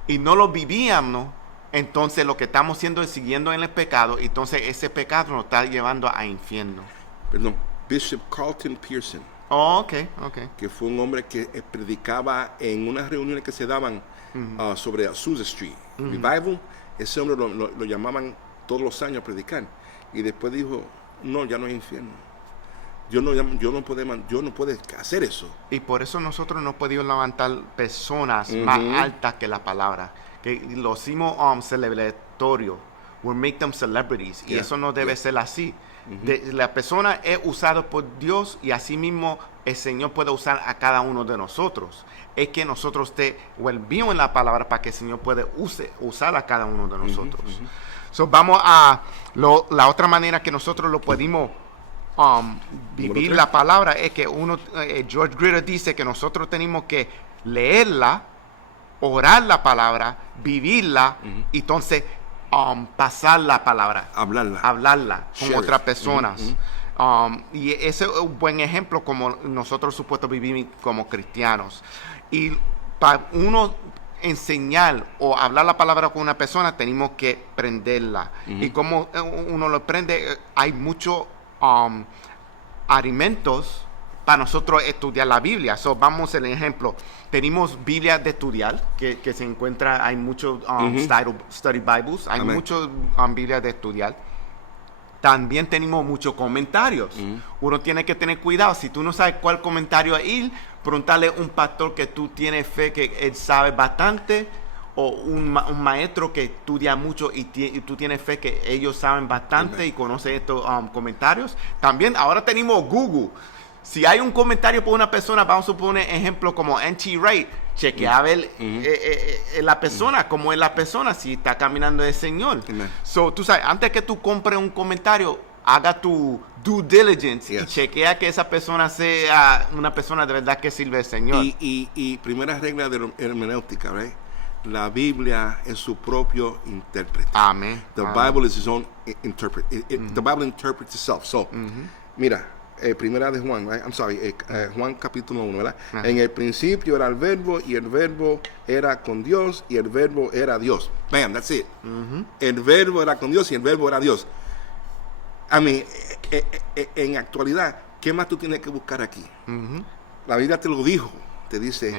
y no lo vivíamos, entonces lo que estamos haciendo es siguiendo en el pecado, y entonces ese pecado nos está llevando al infierno. Perdón, Bishop Carlton Pearson. Okay. Que fue un hombre que predicaba en unas reuniones que se daban sobre Azusa Street. Revival, ese hombre lo llamaban todos los años a predicar. Y después dijo, no, ya no hay infierno. Dios no puede hacer eso. Y por eso nosotros no podemos levantar personas más altas que la palabra. Que lo hicimos celebratorio. We'll make them celebrities. Y eso no debe ser así. La persona es usada por Dios y así mismo el Señor puede usar a cada uno de nosotros. Es que nosotros te volvimos en la palabra para que el Señor pueda usar a cada uno de nosotros. So, vamos a la otra manera que nosotros lo podemos vivir la palabra es que George Gritter dice que nosotros tenemos que leerla, orar la palabra, vivirla y entonces pasar la palabra, hablarla con otras personas. Y ese es un buen ejemplo como nosotros supuestos vivimos como cristianos. Y para uno enseñar o hablar la palabra con una persona tenemos que prenderla. Y como uno lo prende, hay muchos alimentos para nosotros estudiar la Biblia. So, vamos al ejemplo. Tenemos Biblia de estudiar, que se encuentra, hay muchos study Bibles, hay muchos Biblias de estudiar. También tenemos muchos comentarios. Uno tiene que tener cuidado. Si tú no sabes cuál comentario ir, preguntarle a un pastor que tú tienes fe que él sabe bastante, o un maestro que estudia mucho y tú tienes fe que ellos saben bastante y conocen estos comentarios. También ahora tenemos Google. Si hay un comentario por una persona, vamos a poner ejemplo como N.T. Wright, chequea a ver la persona, cómo es la persona, si está caminando el Señor. So, tú sabes, antes que tú compres un comentario, haga tu due diligence y chequea que esa persona sea una persona de verdad que sirve al Señor. Y primera regla de hermenéutica, ¿right? La Biblia es su propio intérprete. Amén. The Bible is its own interpret. The Bible interprets itself. So, mira, primera de Juan, right? Juan capítulo 1, ¿verdad? En el principio era el verbo y el verbo era con Dios y el verbo era Dios. Bam, that's it. El verbo era con Dios y el verbo era Dios. I mean, en actualidad, ¿qué más tú tienes que buscar aquí? La Biblia te lo dijo. Te dice,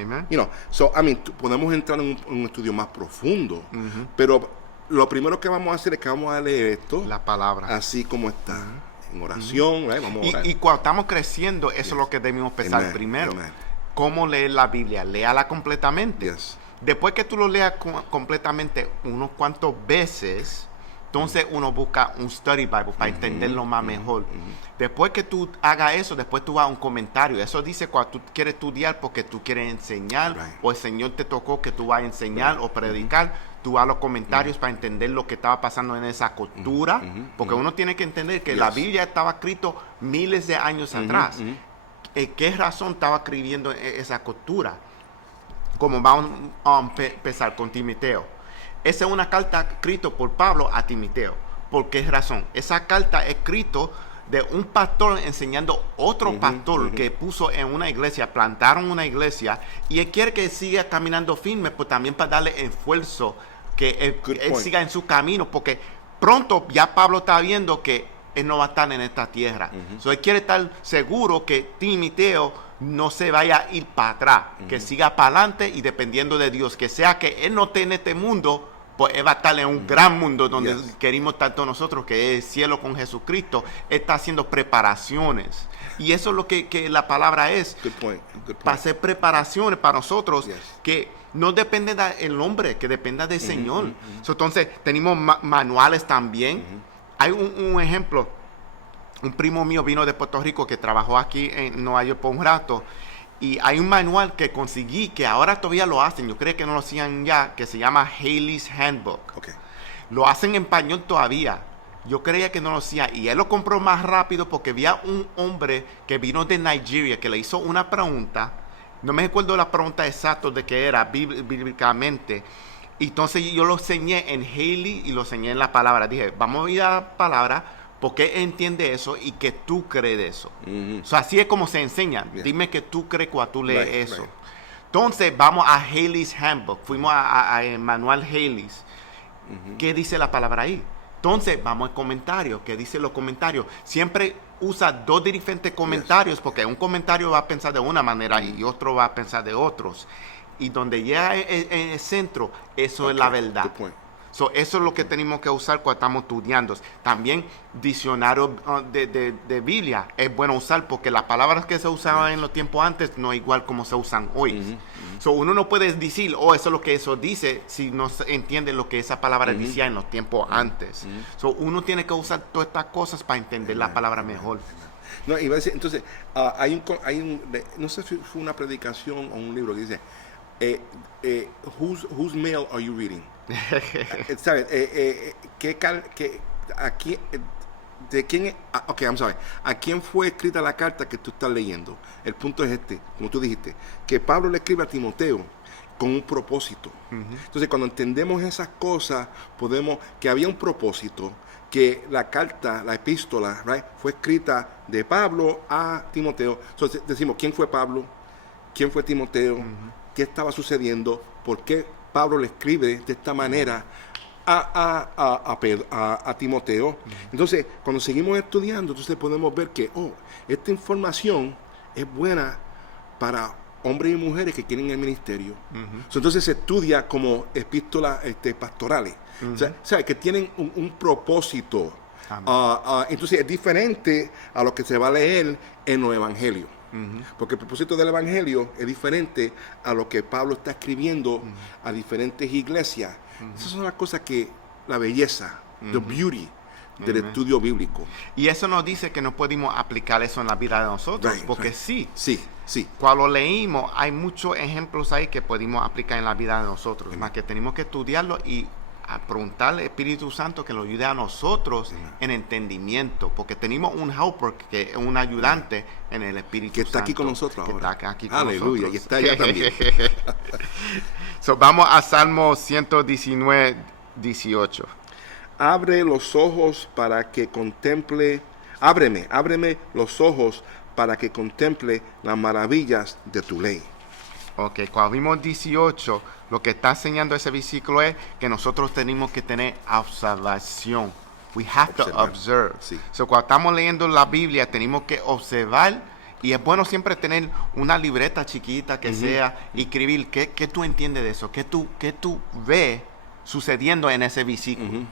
podemos entrar en un estudio más profundo, pero lo primero que vamos a hacer es que vamos a leer esto, la palabra, así como está, en oración, vamos a orar. Y cuando estamos creciendo, eso es lo que debemos pensar primero. ¿Cómo leer la Biblia? Léala completamente. Después que tú lo leas completamente unos cuantos veces, entonces uno busca un study Bible para entenderlo más mejor. Después que tú hagas eso, después tú vas a un comentario. Eso dice cuando tú quieres estudiar porque tú quieres enseñar, o el Señor te tocó que tú vas a enseñar o predicar, tú vas a los comentarios para entender lo que estaba pasando en esa cultura, porque uno tiene que entender que la Biblia estaba escrito miles de años atrás. ¿Qué razón estaba escribiendo esa cultura? Como vamos a empezar con Timoteo. Esa es una carta escrita por Pablo a Timoteo. ¿Por qué razón? Esa carta es escrita de un pastor enseñando otro pastor que puso en una iglesia, plantaron una iglesia, y él quiere que siga caminando firme, pues también para darle esfuerzo, que él siga en su camino, porque pronto ya Pablo está viendo que él no va a estar en esta tierra. So, él quiere estar seguro que Timoteo no se vaya a ir para atrás, que siga para adelante y dependiendo de Dios, que sea que él no esté en este mundo, pues él va a estar en un gran mundo donde queremos tanto nosotros, que es el cielo con Jesucristo. Él está haciendo preparaciones. Y eso es lo que la palabra es. Good point. Para hacer preparaciones para nosotros, que no depende del hombre, que dependa del Señor. So, entonces, tenemos manuales también. Hay un ejemplo. Un primo mío vino de Puerto Rico que trabajó aquí en Nueva York por un rato. Y hay un manual que conseguí, que ahora todavía lo hacen, yo creo que no lo hacían ya, que se llama Haley's Handbook. Lo hacen en español todavía. Yo creía que no lo hacía. Y él lo compró más rápido porque había un hombre que vino de Nigeria que le hizo una pregunta. No me recuerdo la pregunta exacta de qué era bíblicamente. Y entonces yo lo enseñé en Haley y lo enseñé en la palabra. Dije, vamos a ir a la palabra. ¿Por qué entiende eso y que tú crees de eso? O sea, así es como se enseña. Dime que tú crees cuando tú lees eso. Entonces, vamos a Haley's Handbook. Fuimos a manual Haley's. ¿Qué dice la palabra ahí? Entonces, vamos al comentario. ¿Qué dicen los comentarios? Siempre usa dos diferentes comentarios porque un comentario va a pensar de una manera y otro va a pensar de otros. Y donde llega en el centro, eso es la verdad. So, eso es lo que tenemos que usar cuando estamos estudiando. También diccionario de Biblia es bueno usar porque las palabras que se usaban en los tiempos antes no es igual como se usan hoy. So, uno no puede decir, eso es lo que eso dice, si no se entiende lo que esa palabra decía en los tiempos antes. So, uno tiene que usar todas estas cosas para entender la palabra mejor. No, iba a decir, entonces, no sé si fue una predicación o un libro que dice, whose mail are you reading? ¿Sabes? ¿De quién es? I'm sorry. ¿A quién fue escrita la carta que tú estás leyendo? El punto es este, como tú dijiste, que Pablo le escribe a Timoteo con un propósito. Entonces, cuando entendemos esas cosas, que había un propósito, que la carta, la epístola, right, fue escrita de Pablo a Timoteo. Entonces decimos, ¿quién fue Pablo? ¿Quién fue Timoteo? ¿Qué estaba sucediendo? ¿Por qué Pablo le escribe de esta manera a Timoteo? Entonces, cuando seguimos estudiando, entonces podemos ver que, esta información es buena para hombres y mujeres que quieren el ministerio. Entonces se estudia como epístolas pastorales. O sea, que tienen un propósito. Entonces es diferente a lo que se va a leer en los evangelios. Porque el propósito del evangelio es diferente a lo que Pablo está escribiendo a diferentes iglesias. Esas son las cosas que, la belleza, the beauty del estudio bíblico. Y eso nos dice que no podemos aplicar eso en la vida de nosotros, porque sí. Cuando lo leímos, hay muchos ejemplos ahí que podemos aplicar en la vida de nosotros, más que tenemos que estudiarlo y a preguntarle al Espíritu Santo que lo ayude a nosotros en entendimiento, porque tenemos un helper, que es un ayudante en el Espíritu Santo. Que está aquí con nosotros ahora. Está aquí con nosotros. Y está allá también. So, vamos a Salmo 119, 18. Abre los ojos para que contemple, ábreme los ojos para que contemple las maravillas de tu ley. Ok, cuando vimos 18, lo que está enseñando ese versículo es que nosotros tenemos que tener observación. We have to observe. Sí. So, cuando estamos leyendo la Biblia, tenemos que observar, y es bueno siempre tener una libreta chiquita que sea, y escribir qué tú entiendes de eso, qué tú ves sucediendo en ese versículo.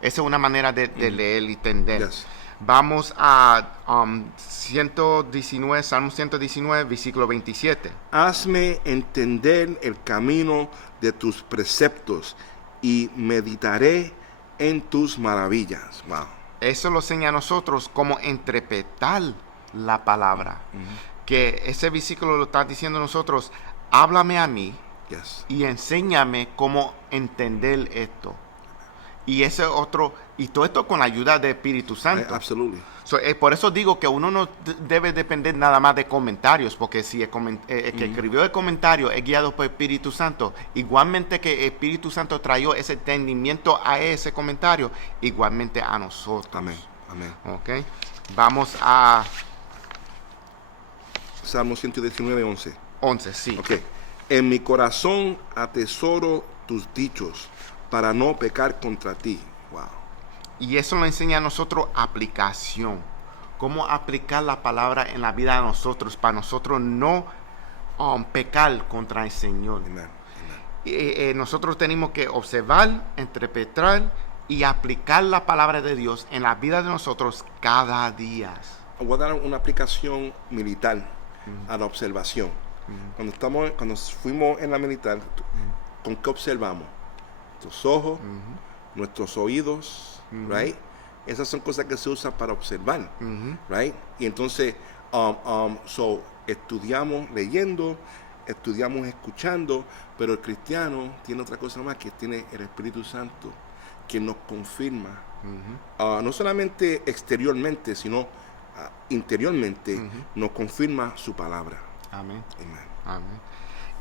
Esa es una manera de leer y entender. Yes. Vamos a Salmo 119, versículo 27. Hazme entender el camino de tus preceptos y meditaré en tus maravillas. Wow. Eso lo enseña a nosotros cómo interpretar la palabra. Que ese versículo lo está diciendo a nosotros, háblame a mí y enséñame cómo entender esto. Y ese otro, y todo esto con la ayuda del Espíritu Santo. Absolutely. So, por eso digo que uno no debe depender nada más de comentarios, porque si el que escribió el comentario es guiado por el Espíritu Santo, igualmente que el Espíritu Santo trajo ese entendimiento a ese comentario, igualmente a nosotros. Amén. Okay. Vamos a Salmo 119, 11. 11, sí. Okay. En mi corazón atesoro tus dichos para no pecar contra ti. Wow. Y eso lo enseña a nosotros aplicación. Cómo aplicar la palabra en la vida de nosotros, para nosotros no pecar contra el Señor. Nosotros tenemos que observar, interpretar y aplicar la palabra de Dios en la vida de nosotros cada día. Voy a dar una aplicación militar a la observación. Cuando fuimos en la militar, ¿con qué observamos? Nuestros ojos, nuestros oídos, right? Esas son cosas que se usan para observar, right? Y entonces, estudiamos leyendo, estudiamos escuchando, pero el cristiano tiene otra cosa más, que tiene el Espíritu Santo, que nos confirma, no solamente exteriormente, sino interiormente, nos confirma su palabra. Amén.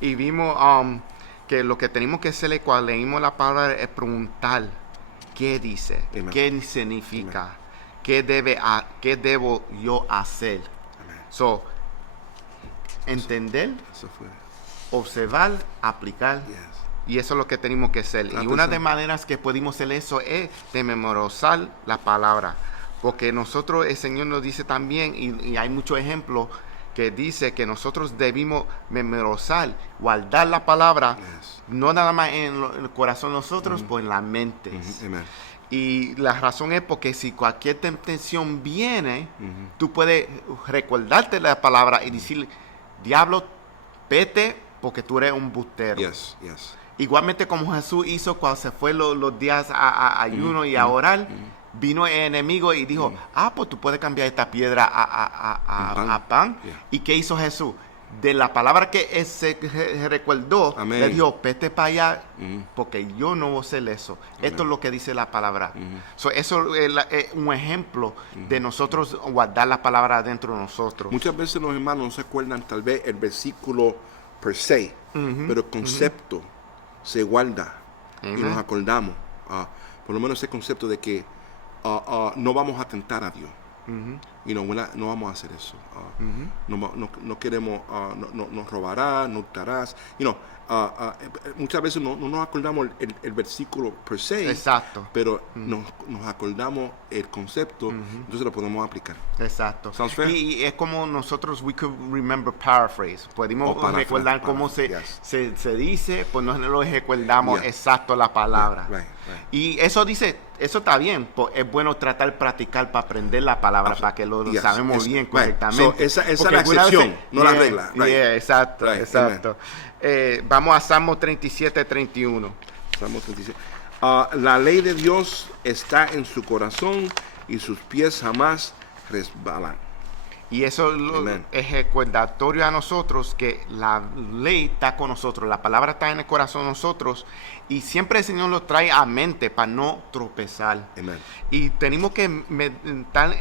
Y vimos que lo que tenemos que hacer cuando leímos la palabra es preguntar qué dice, qué significa, qué debo yo hacer. So, entender, observar, aplicar. Y eso es lo que tenemos que hacer. Y una de las maneras que podemos hacer eso es de memorizar la palabra. Porque nosotros, el Señor nos dice también, y hay muchos ejemplos, que dice que nosotros debimos memorizar, guardar la palabra, Yes. no nada más en el corazón de nosotros, pues en la mente. Amen. Y la razón es porque si cualquier tentación viene, tú puedes recordarte la palabra y decir, diablo, vete porque tú eres un bustero. Yes, yes. Igualmente como Jesús hizo cuando se fue los días a ayuno y a orar, vino el enemigo y dijo, pues tú puedes cambiar esta piedra a pan. Yeah. ¿Y qué hizo Jesús? De la palabra que él se recordó, Amén. le dijo, vete para allá porque yo no voy a hacer eso. Esto es lo que dice la palabra. So, eso es un ejemplo de nosotros guardar la palabra dentro de nosotros. Muchas veces los hermanos no se acuerdan tal vez el versículo per se, pero el concepto se guarda y Amen. nos acordamos. Por lo menos ese concepto de que no vamos a tentar a Dios. No vamos a hacer eso. No queremos, no nos robarás, no hurtarás. Muchas veces no nos acordamos el versículo per se, Exacto. pero nos acordamos el concepto, entonces lo podemos aplicar. Exacto. Sounds fair? Y es como nosotros, we could remember paraphrase. Podemos recordar cómo yes. se dice, pues no lo recordamos Yeah. exacto la palabra. Right. Y eso está bien. Pues es bueno tratar de practicar para aprender la palabra, para que lo Yes. sabemos bien Right. correctamente. So, esa es Porque la algunas excepción, veces- no la Yeah, regla. Right. yeah, exacto, Right. exacto. Vamos a Salmo 37:31. Salmo 37. La ley de Dios está en su corazón y sus pies jamás resbalan. Y eso Amen. es recordatorio a nosotros que la ley está con nosotros, la palabra está en el corazón de nosotros y siempre el Señor lo trae a mente para no tropezar. Amen. Y tenemos que meditar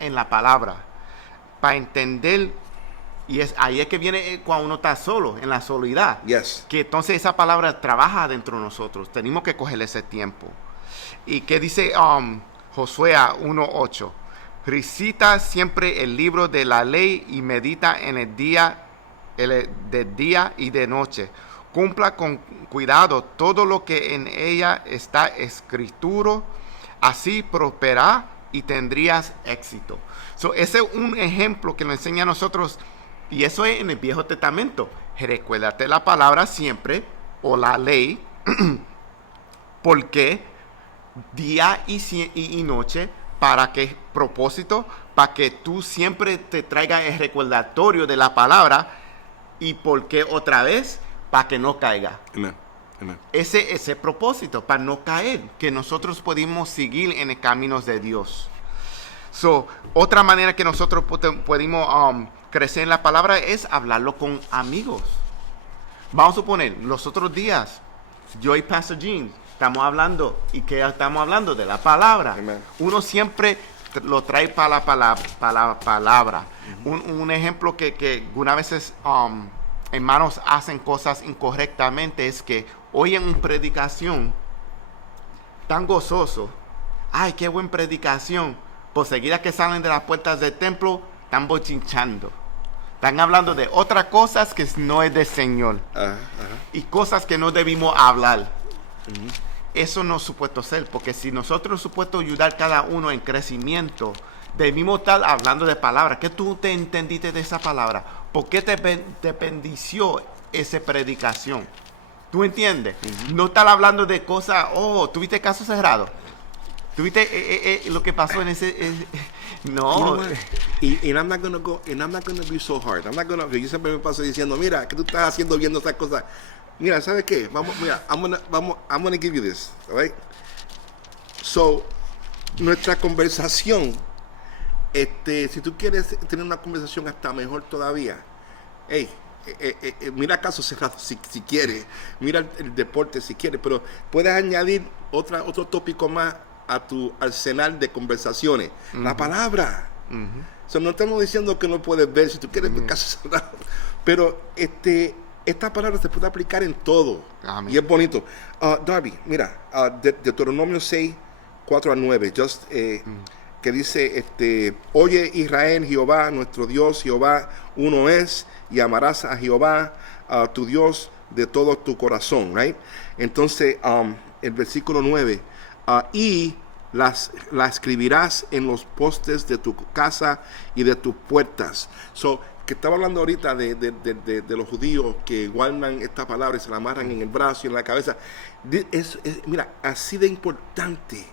en la palabra para entender, y ahí es que viene cuando uno está solo, en la soledad. Yes. Que entonces esa palabra trabaja dentro de nosotros. Tenemos que coger ese tiempo. ¿Y qué dice Josué 1:8? Recita siempre el libro de la ley y medita en el día, de día y de noche. Cumpla con cuidado todo lo que en ella está escrito. Así prosperará y tendrías éxito. So, ese es un ejemplo que nos enseña a nosotros. Y eso es en el Viejo Testamento. Recuérdate la palabra siempre, o la ley, porque día y noche, ¿para qué propósito? Para que tú siempre te traigas el recordatorio de la palabra. ¿Y por qué otra vez? Para que no caiga. Amen. Amen. Ese propósito, para no caer, que nosotros podemos seguir en el camino de Dios. So, otra manera que nosotros podemos crecer en la palabra es hablarlo con amigos. Vamos a suponer, los otros días, yo y Pastor Jean estamos hablando, ¿y qué estamos hablando? De la palabra. Amen. Uno siempre lo trae para la palabra. Un ejemplo que una veces hermanos hacen cosas incorrectamente es que oyen una predicación tan gozoso. Ay, qué buena predicación. Por seguida que salen de las puertas del templo, están bochinchando. Están hablando de otras cosas que no es del Señor. Y cosas que no debimos hablar. Eso no es supuesto ser, porque si nosotros supuesto ayudar cada uno en crecimiento, debimos estar hablando de palabras. ¿Qué tú te entendiste de esa palabra? ¿Por qué te bendició esa predicación? ¿Tú entiendes? No estar hablando de cosas, ¿tuviste caso cerrado? ¿Tuviste lo que pasó en ese? No. You know what? And I'm not gonna go, and I'm not gonna be so hard. Yo siempre me paso diciendo, mira, ¿qué tú estás haciendo viendo esas cosas? Mira, ¿sabes qué? I'm gonna give you this, all right? So, nuestra conversación, si tú quieres tener una conversación hasta mejor todavía, hey, mira caso cerrado si quieres, mira el deporte si quieres, pero puedes añadir otro tópico más a tu arsenal de conversaciones. La palabra. So, no estamos diciendo que no puedes ver si tú quieres ver caso cerrado, pero esta palabra se puede aplicar en todo. Amén. Y es bonito. Darby, mira, Deuteronomio 6, 4-9, que dice, oye Israel, Jehová, nuestro Dios, Jehová, uno es, y amarás a Jehová, tu Dios, de todo tu corazón, right? Entonces, el versículo 9, y la escribirás en los postes de tu casa y de tus puertas. So, que estaba hablando ahorita de los judíos que guardan esta palabra y se la amarran en el brazo y en la cabeza. Mira, así de importante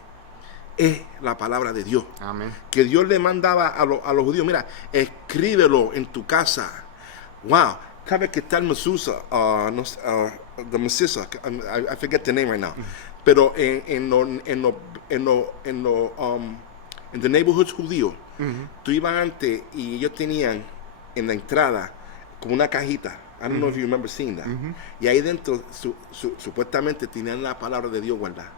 es la palabra de Dios. Amén. Que Dios le mandaba a los judíos, mira, escríbelo en tu casa. Wow. Cada vez que está el Mesusa, the Mesisa, I forget the name right now. Pero en the neighborhoods judíos, tú ibas antes y ellos tenían en la entrada como una cajita. I don't know if you remember seeing that. Y ahí dentro supuestamente tenían la palabra de Dios guardada.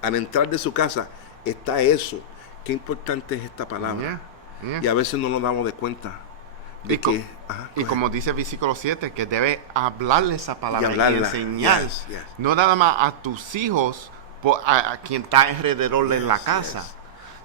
Al entrar de su casa está eso. Qué importante es esta palabra. Y a veces no nos damos de cuenta. Y como dice el versículo 7, que debe hablarle esa palabra y enseñar. Yes. No nada más a tus hijos, a quien está alrededor en la casa.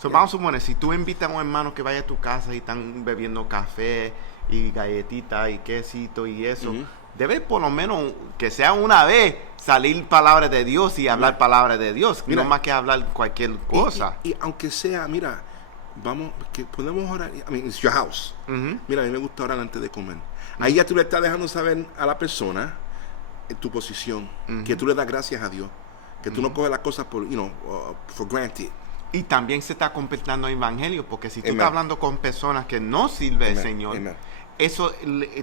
Vamos a suponer, si tú invitas a un hermano que vaya a tu casa y están bebiendo café y galletitas y quesito y eso, debe por lo menos que sea una vez salir palabra de Dios y hablar palabra de Dios, no más que hablar cualquier cosa. Y aunque sea, mira, vamos, que podemos orar. I mean, it's your house. Mira, a mí me gusta orar antes de comer. Ahí ya tú le estás dejando saber a la persona tu posición, que tú le das gracias a Dios, que tú no coges las cosas por, for granted. Y también se está completando el evangelio, porque si tú estás hablando con personas que no sirven al Señor, eso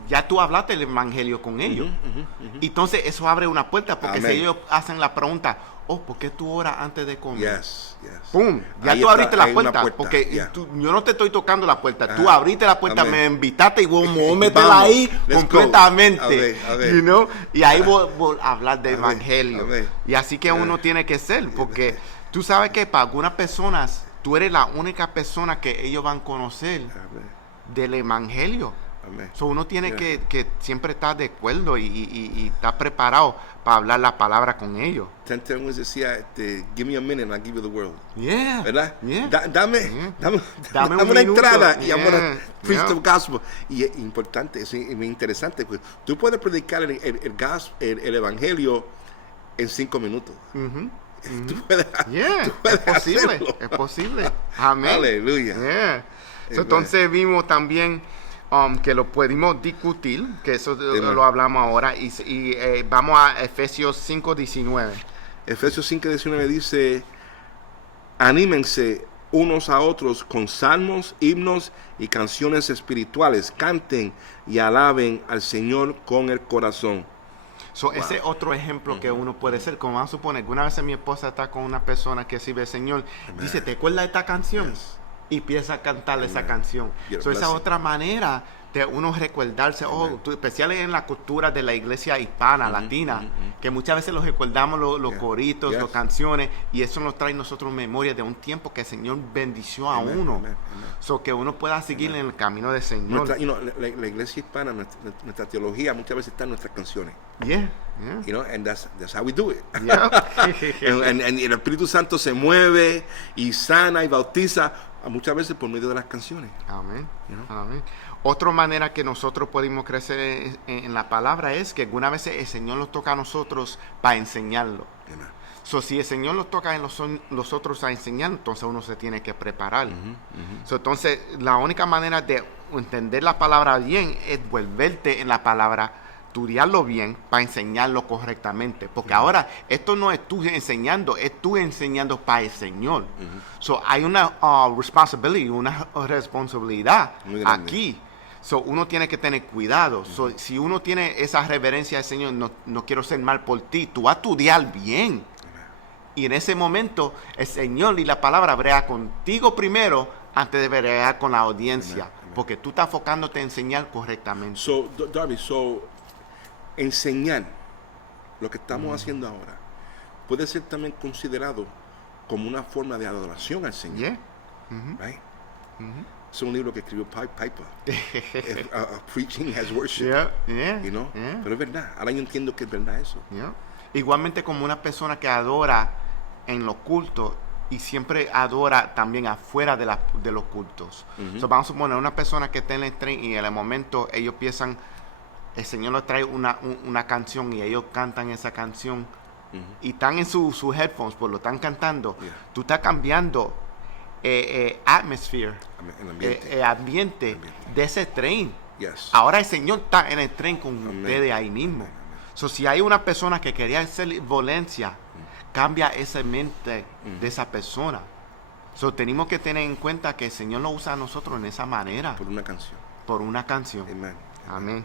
ya tú hablaste el evangelio con ellos. Entonces eso abre una puerta, porque si ellos hacen la pregunta, ¿por qué tú oras antes de comer? ¡Pum! Ya ahí tú abriste la puerta, porque yo no te estoy tocando la puerta, tú abriste la puerta, me invitaste y vos métela ahí completamente. You know? Y ahí voy a hablar del evangelio. Y así que uno tiene que ser, porque tú sabes que para algunas personas, tú eres la única persona que ellos van a conocer del evangelio. So uno tiene que siempre estar de acuerdo y estar preparado para hablar la palabra con ellos. Tenemos decía, give me a minute and I'll give you the world. ¿Verdad? Dame una entrada y I'm gonna preach the gospel. Y es importante, es interesante. Pues, tú puedes predicar el evangelio en 5 minutos. Tú puedes es posible. Amén. Aleluya. Entonces vimos también que lo pudimos discutir, que eso lo hablamos ahora, y vamos a Efesios 5:19. Efesios 5:19 dice, anímense unos a otros con salmos, himnos y canciones espirituales, canten y alaben al Señor con el corazón. Ese otro ejemplo que uno puede ser, como vamos a suponer, una vez mi esposa está con una persona que sirve al Señor, dice, ¿te acuerdas de esta canción? Y empieza a cantar esa canción. Esa otra manera de uno recordarse, especialmente en la cultura de la iglesia hispana, latina, que muchas veces los recordamos los coritos, las canciones, y eso nos trae nosotros memoria de un tiempo que el Señor bendició a uno. Que uno pueda seguir en el camino del Señor. La iglesia hispana, nuestra teología muchas veces está en nuestras canciones. And that's how we do it. and el Espíritu Santo se mueve y sana y bautiza muchas veces por medio de las canciones. Amén. Amén. Otra manera que nosotros podemos crecer en la palabra es que algunas veces el Señor nos toca a nosotros para enseñarlo. Si el Señor nos toca a nosotros a enseñar, entonces uno se tiene que preparar. Entonces, la única manera de entender la palabra bien es volverte en la palabra, estudiarlo bien para enseñarlo correctamente. Porque ahora, esto no es tú enseñando, es tú enseñando para el Señor. Hay una responsabilidad aquí. Uno tiene que tener cuidado. Si uno tiene esa reverencia al Señor, no quiero ser mal por ti, tú vas a estudiar bien. Y en ese momento, el Señor y la palabra brega contigo primero antes de bregar con la audiencia. Porque tú estás enfocándote en enseñar correctamente. Darby, enseñar lo que estamos haciendo ahora puede ser también considerado como una forma de adoración al Señor. Right? Es un libro que escribió Piper. Preaching as worship. Pero es verdad. Ahora yo entiendo que es verdad eso. Igualmente como una persona que adora en los cultos y siempre adora también afuera de los cultos. Vamos a suponer una persona que está en el tren y en el momento ellos piensan, el Señor les trae una canción y ellos cantan esa canción y están en sus headphones, pues lo están cantando, Yeah. tú estás cambiando atmosphere, El ambiente. ambiente de ese tren. Yes. Ahora el Señor está en el tren con Amén. ustedes ahí mismo. Amén. So, si hay una persona que quería hacer violencia, cambia esa mente de esa persona. So, tenemos que tener en cuenta que el Señor lo usa a nosotros en esa manera, Por una canción. por una canción. Amen. Amén.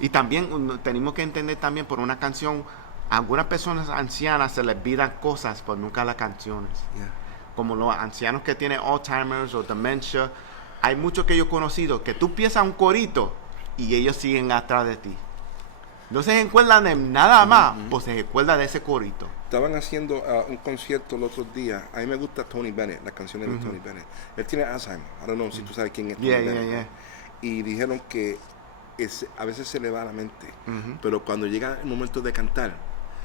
Y también tenemos que entender también por una canción, a algunas personas ancianas se les olvidan cosas, pero nunca las canciones. Yeah. Como los ancianos que tienen Alzheimer's o demencia, hay muchos que yo he conocido que tú piensas un corito y ellos siguen atrás de ti. No se recuerdan de nada más, pues se recuerda de ese corito. Estaban haciendo un concierto el otro día. A mí me gusta Tony Bennett, las canciones de Tony Bennett. Él tiene Alzheimer. I don't know si tú sabes quién es Tony Yeah, Bennett. yeah, yeah. Y dijeron que a veces se le va la mente. Pero cuando llega el momento de cantar,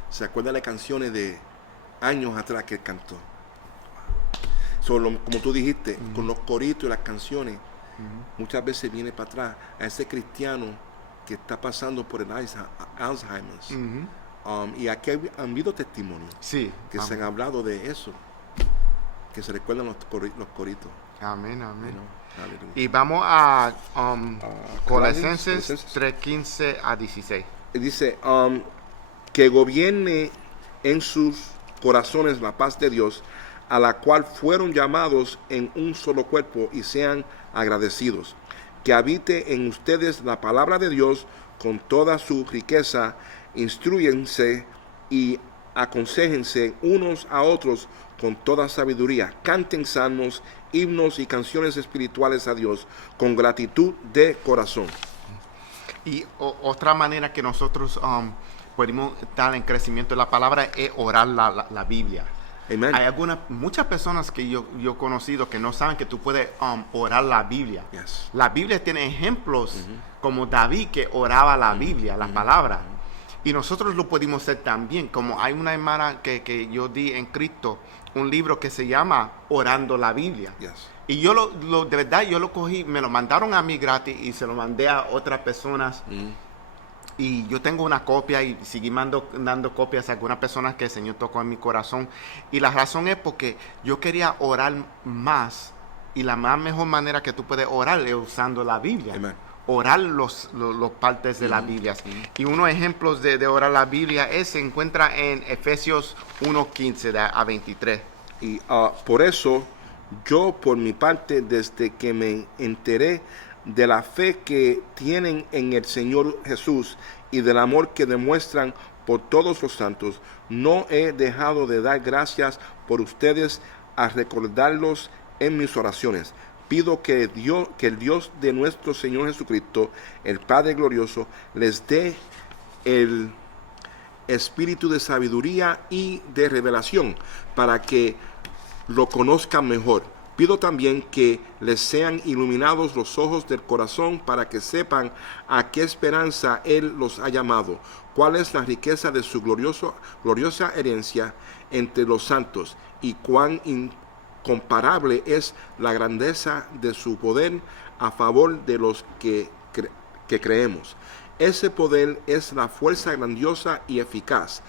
se acuerda de canciones de años atrás que él cantó. Como tú dijiste, con los coritos y las canciones, muchas veces viene para atrás a ese cristiano que está pasando por el Alzheimer's. Y aquí han habido testimonios Sí. que se han hablado de eso, que se recuerdan los coritos. Amén, amén. You know? Hallelujah. Y vamos a Colosenses Colosenses. 3:15 a 16. Y dice, que gobierne en sus corazones la paz de Dios, a la cual fueron llamados en un solo cuerpo, y sean agradecidos. Que habite en ustedes la palabra de Dios con toda su riqueza. Instrúyense y aconséjense unos a otros con toda sabiduría. Canten salmos, himnos y canciones espirituales a Dios con gratitud de corazón. Y otra manera que nosotros podemos estar en crecimiento de la palabra es orar la Biblia. Amen. Hay muchas personas que yo he conocido que no saben que tú puedes orar la Biblia. Yes. La Biblia tiene ejemplos como David que oraba la Biblia, la palabra. Y nosotros lo pudimos hacer también. Como hay una hermana que yo di en Cristo, un libro que se llama Orando la Biblia. Yes. Y yo de verdad, yo lo cogí, me lo mandaron a mí gratis y se lo mandé a otras personas. Y yo tengo una copia y seguí dando copias a algunas personas que el Señor tocó en mi corazón. Y la razón es porque yo quería orar más. Y la mejor manera que tú puedes orar es usando la Biblia. Amen. Orar los partes de la Biblia. Y unos ejemplos de orar la Biblia se encuentra en Efesios 1:15 a 23. Y por eso yo, por mi parte, desde que me enteré de la fe que tienen en el Señor Jesús y del amor que demuestran por todos los santos, no he dejado de dar gracias por ustedes, a recordarlos en mis oraciones. Pido que el Dios de nuestro Señor Jesucristo, el Padre glorioso, les dé el espíritu de sabiduría y de revelación para que lo conozcan mejor. Pido también que les sean iluminados los ojos del corazón para que sepan a qué esperanza Él los ha llamado, cuál es la riqueza de su gloriosa herencia entre los santos y cuán incomparable es la grandeza de su poder a favor de los que creemos. Ese poder es la fuerza grandiosa y eficaz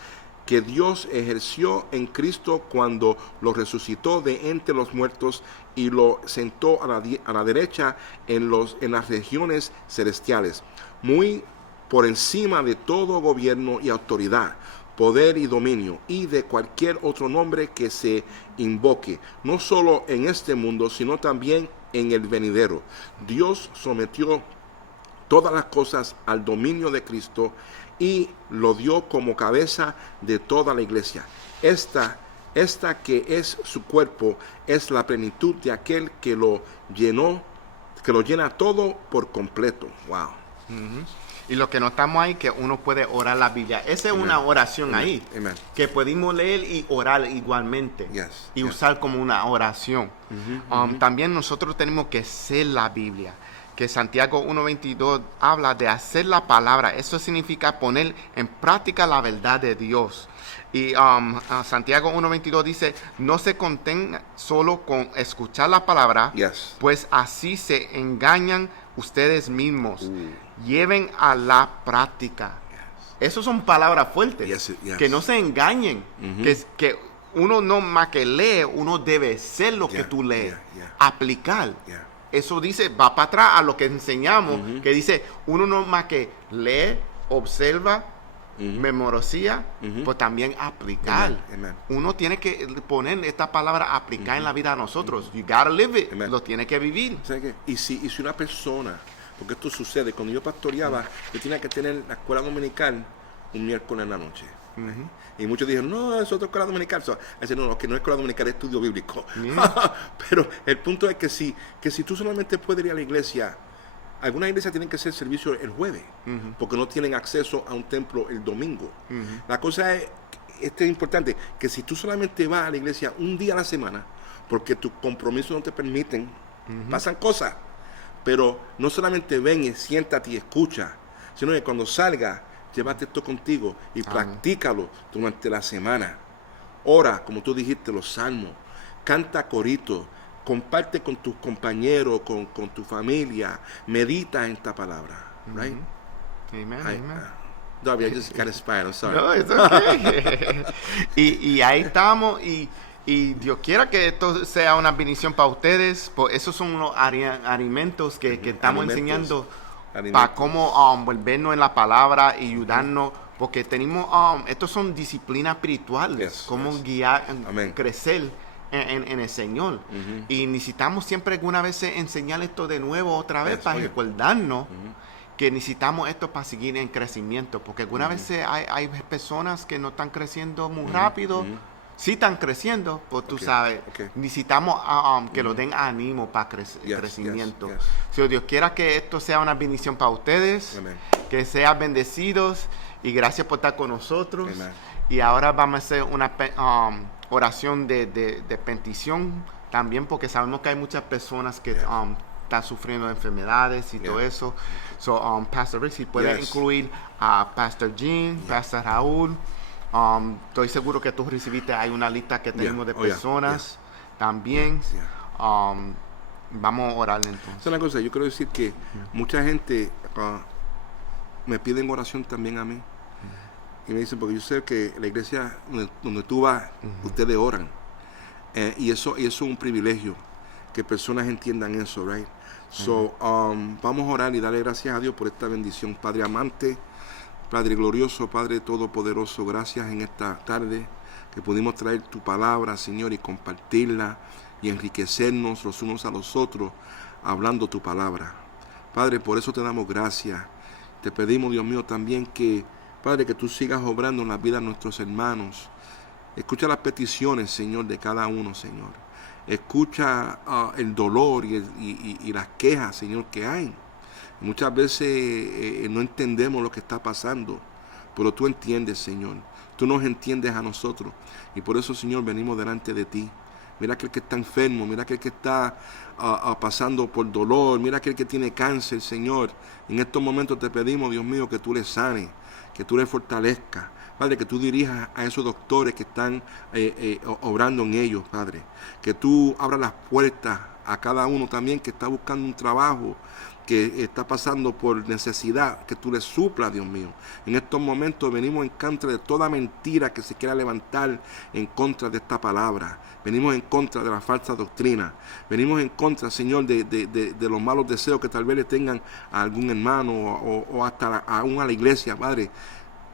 que Dios ejerció en Cristo cuando lo resucitó de entre los muertos y lo sentó a la derecha en las regiones celestiales, muy por encima de todo gobierno y autoridad, poder y dominio, y de cualquier otro nombre que se invoque, no solo en este mundo, sino también en el venidero. Dios sometió todas las cosas al dominio de Cristo y lo dio como cabeza de toda la iglesia. Esta que es su cuerpo es la plenitud de aquel que lo llena todo por completo. Wow. Y lo que notamos ahí que uno puede orar la Biblia. Esa es una oración ahí Amen. que podemos leer y orar igualmente Yes, y yes. usar como una oración. También nosotros tenemos que ser la Biblia. Que Santiago 1:22 habla de hacer la palabra. Eso significa poner en práctica la verdad de Dios. Y Santiago 1:22 dice, no se contengan solo con escuchar la palabra, Yes. pues así se engañan ustedes mismos. Lleven a la práctica. Esas son palabras fuertes. Yes. Que no se engañen. Que uno no más que lee, uno debe ser lo que tú lees. Aplicar. Eso dice, va para atrás a lo que enseñamos, que dice, uno no más que lee, observa, memoriza, pues también aplicar. Amen. Uno tiene que poner esta palabra aplicar en la vida de nosotros. You gotta live it. Lo tiene que vivir. ¿Sabe qué? Y si una persona, porque esto sucede, cuando yo pastoreaba, yo tenía que tener la escuela dominical un miércoles en la noche. Y muchos dijeron, no, es otra escuela dominical. No, que no es escuela dominical, es estudio bíblico. Pero el punto es que si tú solamente puedes ir a la iglesia, algunas iglesias tienen que hacer servicio el jueves, porque no tienen acceso a un templo el domingo. La cosa es, esto es importante, que si tú solamente vas a la iglesia un día a la semana, porque tus compromisos no te permiten, pasan cosas. Pero no solamente ven y siéntate y escucha, sino que cuando salgas, llévate esto contigo y practícalo durante la semana. Ora, como tú dijiste, los salmos. Canta corito. Comparte con tus compañeros, con tu familia. Medita en esta palabra. Right? Amen. Darby, I just got inspired. I'm sorry. No, it's okay. y ahí estamos. Y Dios quiera que esto sea una bendición para ustedes. Pues esos son los alimentos que estamos enseñando. Para cómo volvernos en la palabra y ayudarnos, porque tenemos, estos son disciplinas espirituales, cómo guiar, crecer en el Señor. Y necesitamos siempre alguna vez enseñar esto de nuevo otra vez para recordarnos que necesitamos esto para seguir en crecimiento, porque algunas veces hay personas que no están creciendo muy rápido. Sí están creciendo, pues tú sabes, necesitamos que lo den ánimo para crecimiento. Si Dios quiera que esto sea una bendición para ustedes, que sean bendecidos y gracias por estar con nosotros. Y ahora vamos a hacer una oración de petición también, porque sabemos que hay muchas personas que están sufriendo de enfermedades y todo eso. So, Pastor Rick, si puede incluir a Pastor Jean, Pastor Raúl. Estoy seguro que tú recibiste, hay una lista que tenemos de personas también. Vamos a orar entonces. Es una cosa, yo quiero decir que mucha gente me piden oración también a mí. Y me dicen, porque yo sé que la iglesia donde tú vas, ustedes oran. Y eso es un privilegio, que personas entiendan eso, right? So, vamos a orar y darle gracias a Dios por esta bendición. Padre amante, Padre glorioso, Padre todopoderoso, gracias en esta tarde que pudimos traer tu palabra, Señor, y compartirla y enriquecernos los unos a los otros hablando tu palabra. Padre, por eso te damos gracias. Te pedimos, Dios mío, también que, Padre, que tú sigas obrando en la vida de nuestros hermanos. Escucha las peticiones, Señor, de cada uno, Señor. Escucha el dolor y las quejas, Señor, que hay. Muchas veces no entendemos lo que está pasando, pero tú entiendes, Señor. Tú nos entiendes a nosotros. Y por eso, Señor, venimos delante de ti. Mira aquel que está enfermo, mira aquel que está pasando por dolor, mira aquel que tiene cáncer, Señor. En estos momentos te pedimos, Dios mío, que tú le sanes, que tú le fortalezcas. Padre, que tú dirijas a esos doctores que están obrando en ellos, Padre. Que tú abras las puertas a cada uno también que está buscando un trabajo, que está pasando por necesidad, que tú le suplas, Dios mío. En estos momentos venimos en contra de toda mentira que se quiera levantar en contra de esta palabra. Venimos en contra de la falsa doctrina. Venimos en contra, Señor, de los malos deseos que tal vez le tengan a algún hermano o hasta aún a la iglesia, Padre.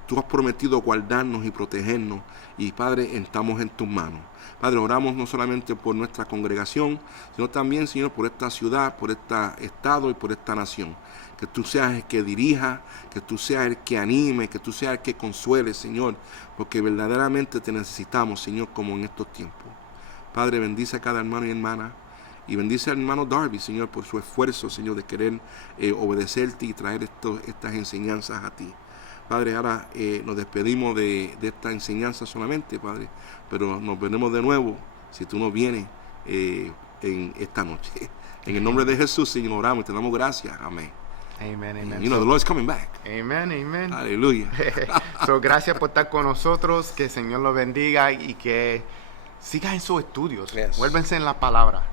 Tú has prometido guardarnos y protegernos y, Padre, estamos en tus manos. Padre, oramos no solamente por nuestra congregación, sino también, Señor, por esta ciudad, por este estado y por esta nación. Que tú seas el que dirija, que tú seas el que anime, que tú seas el que consuele, Señor, porque verdaderamente te necesitamos, Señor, como en estos tiempos. Padre, bendice a cada hermano y hermana y bendice al hermano Darby, Señor, por su esfuerzo, Señor, de querer obedecerte y traer estas enseñanzas a ti. Padre, ahora nos despedimos de esta enseñanza solamente, Padre, pero nos veremos de nuevo si tú no vienes en esta noche. En el nombre de Jesús, Señor, oramos y te damos gracias. Amén. Amen, amen. You know, the Lord's coming back. Amen, amen. Aleluya. So, gracias por estar con nosotros, que el Señor los bendiga y que sigan en sus estudios. Yes. Vuélvense en la palabra.